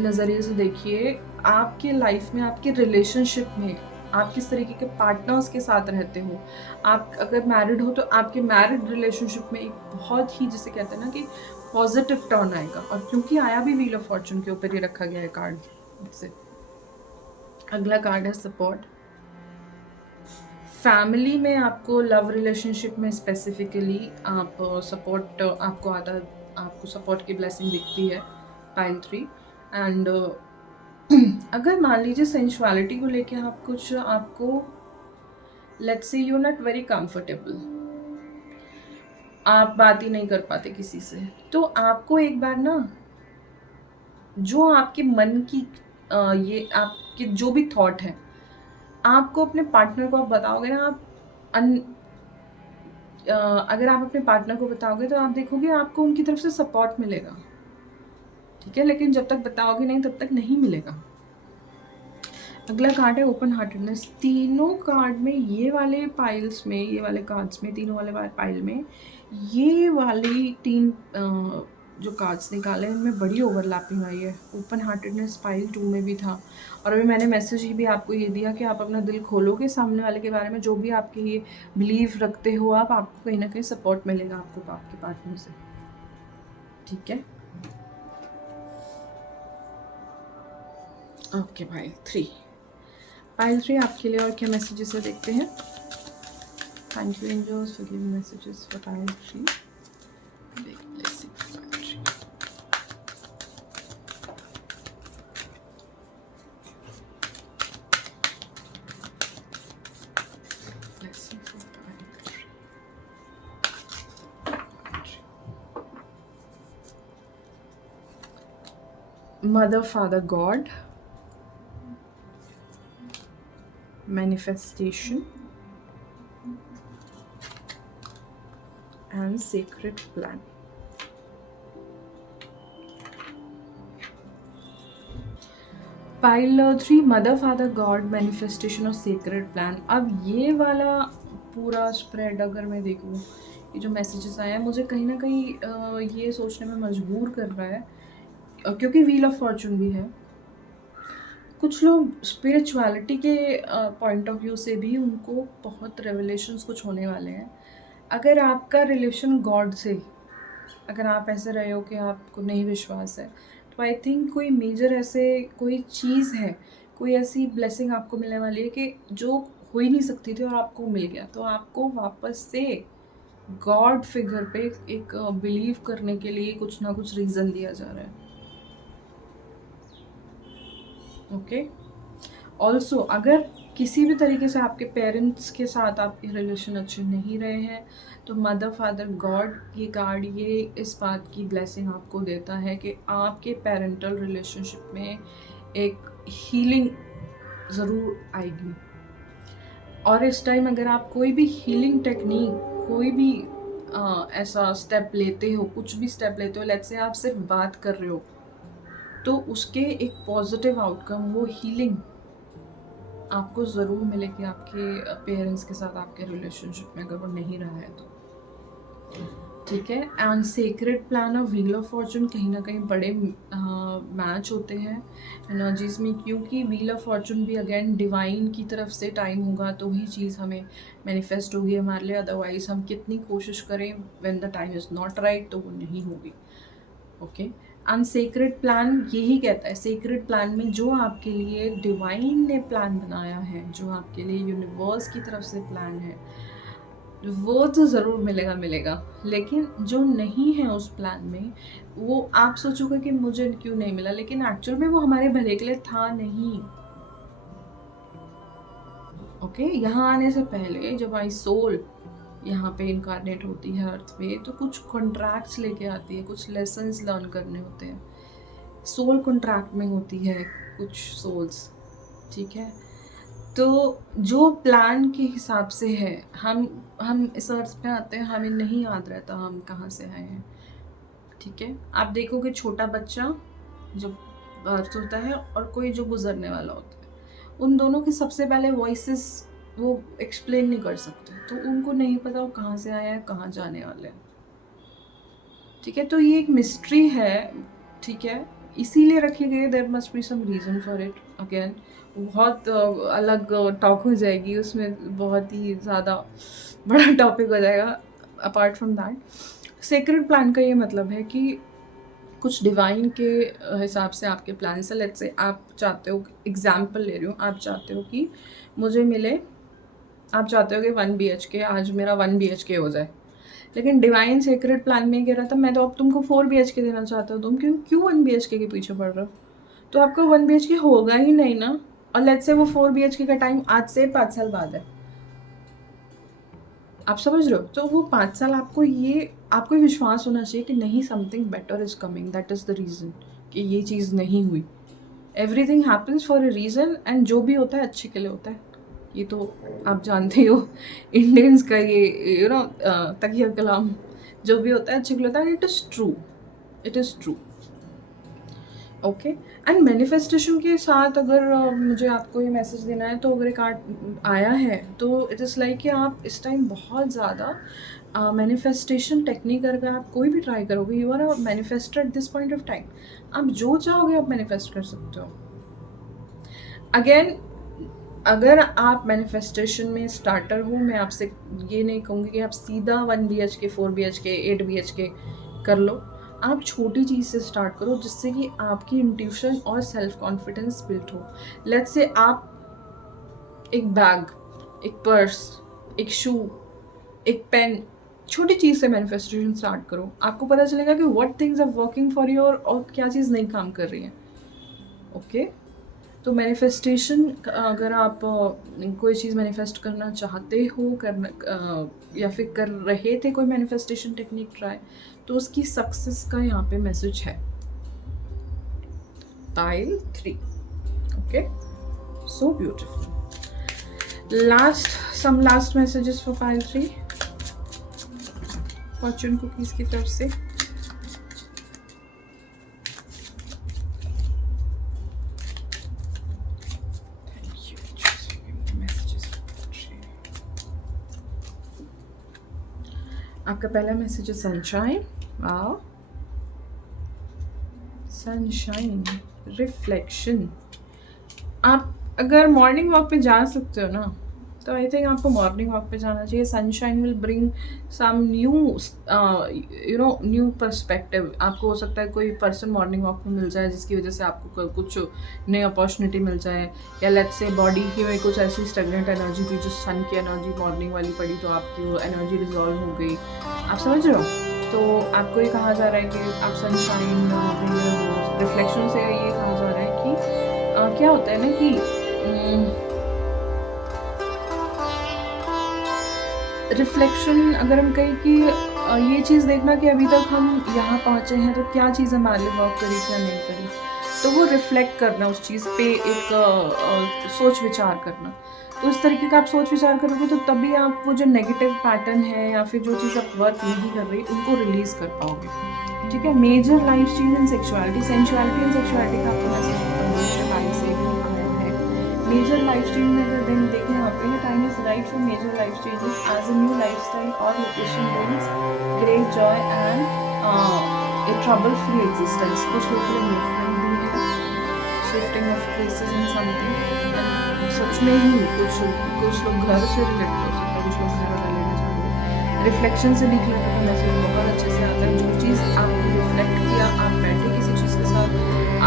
नज़रिए से देखिए। आपके लाइफ में, आपके रिलेशनशिप में, आप किस तरीके के पार्टनर्स के साथ रहते हो। आप अगर मैरिड हो तो आपके मैरिड रिलेशनशिप में एक बहुत ही, जिसे कहते हैं ना कि पॉजिटिव टर्न आएगा। और क्योंकि आया भी व्हील ऑफ फॉर्चून के ऊपर ही रखा गया है कार्ड से। अगला कार्ड है सपोर्ट। फैमिली में आपको लव रिलेशनशिप में स्पेसिफिकली आप सपोर्ट आपको आता, आपको सपोर्ट की ब्लेसिंग दिखती है पाइल 3। एंड अगर मान लीजिए सेंसुअलिटी को लेके आप कुछ, आपको let's say you not very comfortable, आप बात ही नहीं कर पाते किसी से, तो आपको एक बार ना जो आपके मन की ये आपके जो भी थॉट है, आपको अपने पार्टनर को आप बताओगे ना, आप अगर आप अपने पार्टनर को बताओगे तो आप देखोगे आपको उनकी तरफ से सपोर्ट मिलेगा, ठीक है। लेकिन जब तक बताओगे नहीं तब तक नहीं मिलेगा। अगला कार्ड है ओपन हार्टेडनेस। तीनों कार्ड में ये वाले पाइल्स में, ये वाले कार्ड्स में, तीनों वाले पाइल में ये वाली तीन जो कार्ड्स निकाले इनमें बड़ी ओवरलैपिंग आई है। ओपन हार्टेडनेस पाइल 2 में भी था, और अभी मैंने मैसेज ही भी आपको ये दिया कि आप अपना दिल खोलोगे सामने वाले के बारे में, जो भी आपके ये बिलीव रखते हो आप, आपको कहीं ना कहीं सपोर्ट मिलेगा आपको आपके पार्टनर से, ठीक है। ओके भाई 3 पाइल 3 आपके लिए और क्या मैसेजेस है देखते हैं। Thank you angels for giving messages for pile 3। Big blessing for pile 3। Blessing for pile 3। Mother father God, manifestation and sacred plan। Pile 3 mother father God, manifestation और सीक्रेट प्लान। अब ये वाला पूरा स्प्रेड अगर मैं देखूँ, ये जो मैसेजेस आए हैं मुझे कहीं ना कहीं ये सोचने में मजबूर कर रहा है, क्योंकि व्हील ऑफ फॉर्चून भी है। कुछ लोग स्पिरिचुअलिटी के पॉइंट ऑफ व्यू से भी उनको बहुत रेवलेशंस कुछ होने वाले हैं। अगर आपका रिलेशन गॉड से, अगर आप ऐसे रहे हो कि आपको नहीं विश्वास है, तो आई थिंक कोई मेजर ऐसे कोई चीज़ है, कोई ऐसी ब्लेसिंग आपको मिलने वाली है कि जो हो ही नहीं सकती थी और आपको मिल गया। तो आपको वापस से गॉड फिगर पे एक बिलीव करने के लिए कुछ ना कुछ रीज़न दिया जा रहा है, ओके। ऑल्सो अगर किसी भी तरीके से आपके पेरेंट्स के साथ आपके रिलेशन अच्छे नहीं रहे हैं, तो मदर फादर गॉड ये कार्ड ये इस बात की ब्लेसिंग आपको देता है कि आपके पेरेंटल रिलेशनशिप में एक हीलिंग ज़रूर आएगी। और इस टाइम अगर आप कोई भी हीलिंग टेक्निक, कोई भी ऐसा स्टेप लेते हो, कुछ भी स्टेप लेते हो, लेट्स से आप सिर्फ बात कर रहे हो, तो उसके एक पॉजिटिव आउटकम, वो हीलिंग आपको ज़रूर मिलेगी आपके पेरेंट्स के साथ आपके रिलेशनशिप में, अगर वो नहीं रहा है तो, ठीक है। एंड सीक्रेट प्लान और व्हील ऑफ फॉर्चून कहीं ना कहीं बड़े मैच होते हैं एनर्जीज में, क्योंकि व्हील ऑफ फॉर्चून भी अगेन डिवाइन की तरफ से टाइम होगा तो ही चीज़ हमें मैनिफेस्ट होगी हमारे लिए, अदरवाइज हम कितनी कोशिश करें when the time is not right तो वो नहीं होगी, ओके। एंड सीक्रेट प्लान यही कहता है, सीक्रेट प्लान में जो आपके लिए डिवाइन ने प्लान बनाया है, जो आपके लिए यूनिवर्स की तरफ से प्लान है, वो तो ज़रूर मिलेगा। लेकिन जो नहीं है उस प्लान में, वो आप सोचोगे कि मुझे क्यों नहीं मिला, लेकिन एक्चुअल में वो हमारे भले के लिए था नहीं, ओके। यहाँ आने से पहले जब आई सोल यहाँ पे इनकारनेट होती है अर्थ पे, तो कुछ कॉन्ट्रैक्ट्स लेके आती है, कुछ लेसन्स लर्न करने होते हैं, सोल कॉन्ट्रैक्ट में होती है कुछ सोल्स, ठीक है। तो जो प्लान के हिसाब से है, हम इस अर्थ पे आते हैं, हमें नहीं याद रहता हम कहाँ से आए हैं, ठीक है। आप देखोगे छोटा बच्चा जब बर्थ होता है और कोई जो गुजरने वाला होता है, उन दोनों के सबसे पहले वॉइसेस वो एक्सप्लेन नहीं कर सकते, तो उनको नहीं पता वो कहाँ से आया है, कहाँ जाने वाले हैं, ठीक है। तो ये एक मिस्ट्री है, ठीक है, इसीलिए रखी गई। There must be some reason for it. Again बहुत अलग टॉक हो जाएगी उसमें, बहुत ही ज़्यादा बड़ा टॉपिक हो जाएगा apart from that. Sacred plan का ये मतलब है कि कुछ डिवाइन के हिसाब से आपके प्लान से, लेट्स से आप चाहते हो, एग्जाम्पल ले रही हूँ, आप चाहते हो कि मुझे मिले, आप चाहते हो कि 1 BHK आज मेरा 1 BHK हो जाए, लेकिन डिवाइन सेक्रेड प्लान में कह रहा था मैं तो अब तुमको 4 BHK देना चाहता हूँ, तुम क्यों 1 BHK के पीछे पड़ रहे हो? तो आपका 1 BHK होगा ही नहीं ना। और लेट्स से वो 4 BHK का टाइम आज से 5 साल बाद है, आप समझ रहे हो? तो वो 5 साल आपको विश्वास होना चाहिए कि नहीं, something better is coming, that is the reason कि ये चीज़ नहीं हुई। Everything happens for a reason, and जो भी होता है अच्छे के लिए होता है। ये तो आप जानते हो इंडियंस का ये तकिया कलाम, जो भी होता है अच्छे के लिए होता है। It is true, it is true. Okay. And manifestation के साथ अगर मुझे आपको ये मैसेज देना है, तो अगर एक आर्ट आया है तो इट इज़ लाइक कि आप इस टाइम बहुत ज़्यादा मैनिफेस्टेशन टेक्निक अगर आप कोई भी ट्राई करोगे, you are a manifester at this point of time. आप जो चाहोगे आप मैनिफेस्ट कर सकते हो। अगेन, अगर आप मैनिफेस्टेशन में स्टार्टर हो, मैं आपसे ये नहीं कहूँगी कि आप सीधा 1 BHK 4 BHK 8 BHK कर लो। आप छोटी चीज़ से स्टार्ट करो जिससे कि आपकी इंट्यूशन और सेल्फ कॉन्फिडेंस बिल्ड हो। लेट्स से आप एक बैग, एक पर्स, एक शू, एक पेन, छोटी चीज़ से मैनिफेस्टेशन स्टार्ट करो। आपको पता चलेगा कि what things are working for you और क्या चीज़ नहीं काम कर रही है। ओके। तो मैनिफेस्टेशन, अगर आप कोई चीज़ मैनिफेस्ट करना चाहते हो, या फिर कर रहे थे कोई मैनिफेस्टेशन टेक्निक ट्राई, तो उसकी सक्सेस का यहाँ पे मैसेज है। Pile 3। Okay, so beautiful. Some last messages for pile 3 fortune cookies की तरफ से। आपका पहला मैसेज है सनशाइन। Wow, sunshine, reflection. आप अगर मॉर्निंग वॉक पे जा सकते हो ना, तो आई थिंक आपको मॉर्निंग वॉक पे जाना चाहिए। Sunshine will bring some new perspective. आपको हो सकता है कोई पर्सन मॉर्निंग वॉक पे मिल जाए जिसकी वजह से आपको कुछ नई अपॉर्चुनिटी मिल जाए, या लेट्स से बॉडी की में कुछ ऐसी स्टेगनेंट एनर्जी थी, जो सन की एनर्जी मॉर्निंग वाली पड़ी, तो आपकी वो एनर्जी डिजॉल्व हो गई। आप समझ रहे हो? तो आपको ये कहा जा रहा है कि आप सनशाइन रिफ्लेक्शन से ये कहा जा रहा है कि क्या होता है ना कि रिफ्लेक्शन, अगर हम कहें कि ये चीज़ देखना कि अभी तक हम यहाँ पहुँचे हैं तो क्या चीज़ हमारे लिए वर्क करी, क्या नहीं करी, तो वो रिफ्लेक्ट करना, उस चीज़ पे एक सोच विचार करना। तो उस तरीके का आप सोच विचार करोगे तो तभी आप वो जो नेगेटिव पैटर्न है या फिर जो चीज़ आप वर्क नहीं कर रही उनको रिलीज़ कर पाओगे। ठीक है। Major life change in sexuality, sensuality and sexuality का आपको मैसेज से भी आया है। मेजर लाइफ चेंज में अगर दिन देखें यहाँ पे, time is right for major life changes as a new lifestyle और location brings great joy and a trouble free existence. कुछ लोग के लिए मूवमेंट भी है, shifting of places in something, सच में ही कुछ लोग घर से रिलेट कर सकते हैं, कुछ लोग घर वाले लेना चाहते हैं। रिफ्लेक्शन से भी क्लियर का मैसेज बहुत अच्छे से आता है। जो चीज़ आपने रिफ्लेक्ट किया, आप बैठे किसी चीज़ के साथ,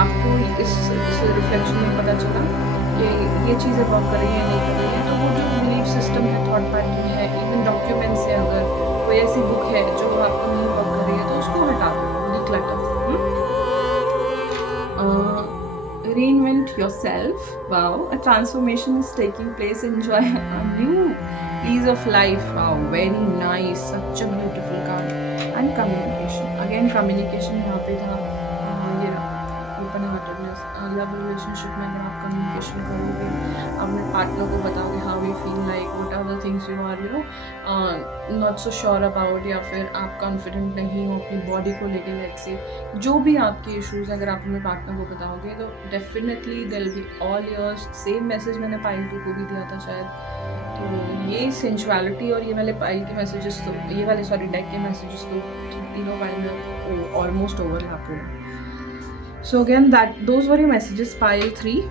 आपको इस रिफ्लेक्शन में पता चला कि ये चीज़ें वर्क कर रही है, नहीं कर रही है, तो वो जो बिलीफ सिस्टम है, थॉट पैटर्न है, इवन डॉक्यूमेंट्स है, अगर कोई ऐसी बुक है जो आपको नहीं वर्क कर रही है तो उसको हटा दो, declutter. Reinvent yourself. Wow, a transformation is taking place. Enjoy a new lease of life. Wow, very nice. Such a beautiful card. And communication. Again, communication यहाँ पे था, ये open heartedness, love relationship में अगर आप communication करोगे, अपने partner को बताओगे how you feel like, what are the things you are not so sure about, या फिर आप confident नहीं हो अपनी body को लेके, let's say जो भी आपके इश्यूज हैं, अगर आप अपने पार्टनर को बताओगे तो definitely there will be all yours. Same message मैंने पाइल 2 को भी दिया था शायद। तो ये सेंसुअलिटी और ये वाले पाइल के मैसेजेस तो, ये वाले सॉरी डेक के मैसेजेस तो तीनों पाइल में ऑलमोस्ट ओवरलैप हो रहे। So again those were your messages pile 3।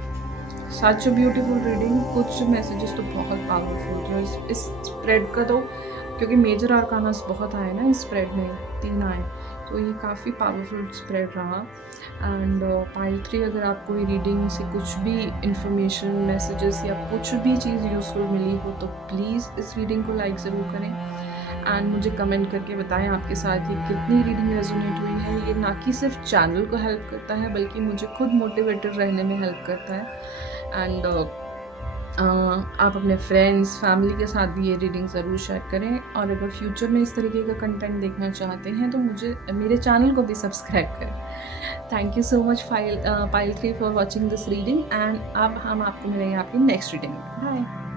Such a beautiful reading. कुछ मैसेजेस तो बहुत पावरफुल थे। इस स्प्रेड का तो क्योंकि मेजर आर्कानास बहुत आए ना इस स्प्रेड में, 3 आए, तो ये काफ़ी पावरफुल स्प्रेड रहा। एंड पाइल 3 अगर आपको ये रीडिंग से कुछ भी इंफॉर्मेशन, मैसेजेस या कुछ भी चीज़ यूज़फुल मिली हो तो प्लीज़ इस रीडिंग को लाइक ज़रूर करें एंड मुझे कमेंट करके बताएं आपके साथ ये कितनी रीडिंग रेजोनेट हुई है। ये ना कि सिर्फ चैनल को हेल्प करता है बल्कि मुझे खुद मोटिवेटेड रहने में हेल्प करता है। एंड आप अपने फ्रेंड्स, फैमिली के साथ भी ये रीडिंग ज़रूर शेयर करें और अगर फ्यूचर में इस तरीके का कंटेंट देखना चाहते हैं तो मुझे मेरे चैनल को भी सब्सक्राइब करें। Thank you so much pile 3 for watching this reading and अब हम आपको मिलेंगे आपकी नेक्स्ट रीडिंग में। बाय।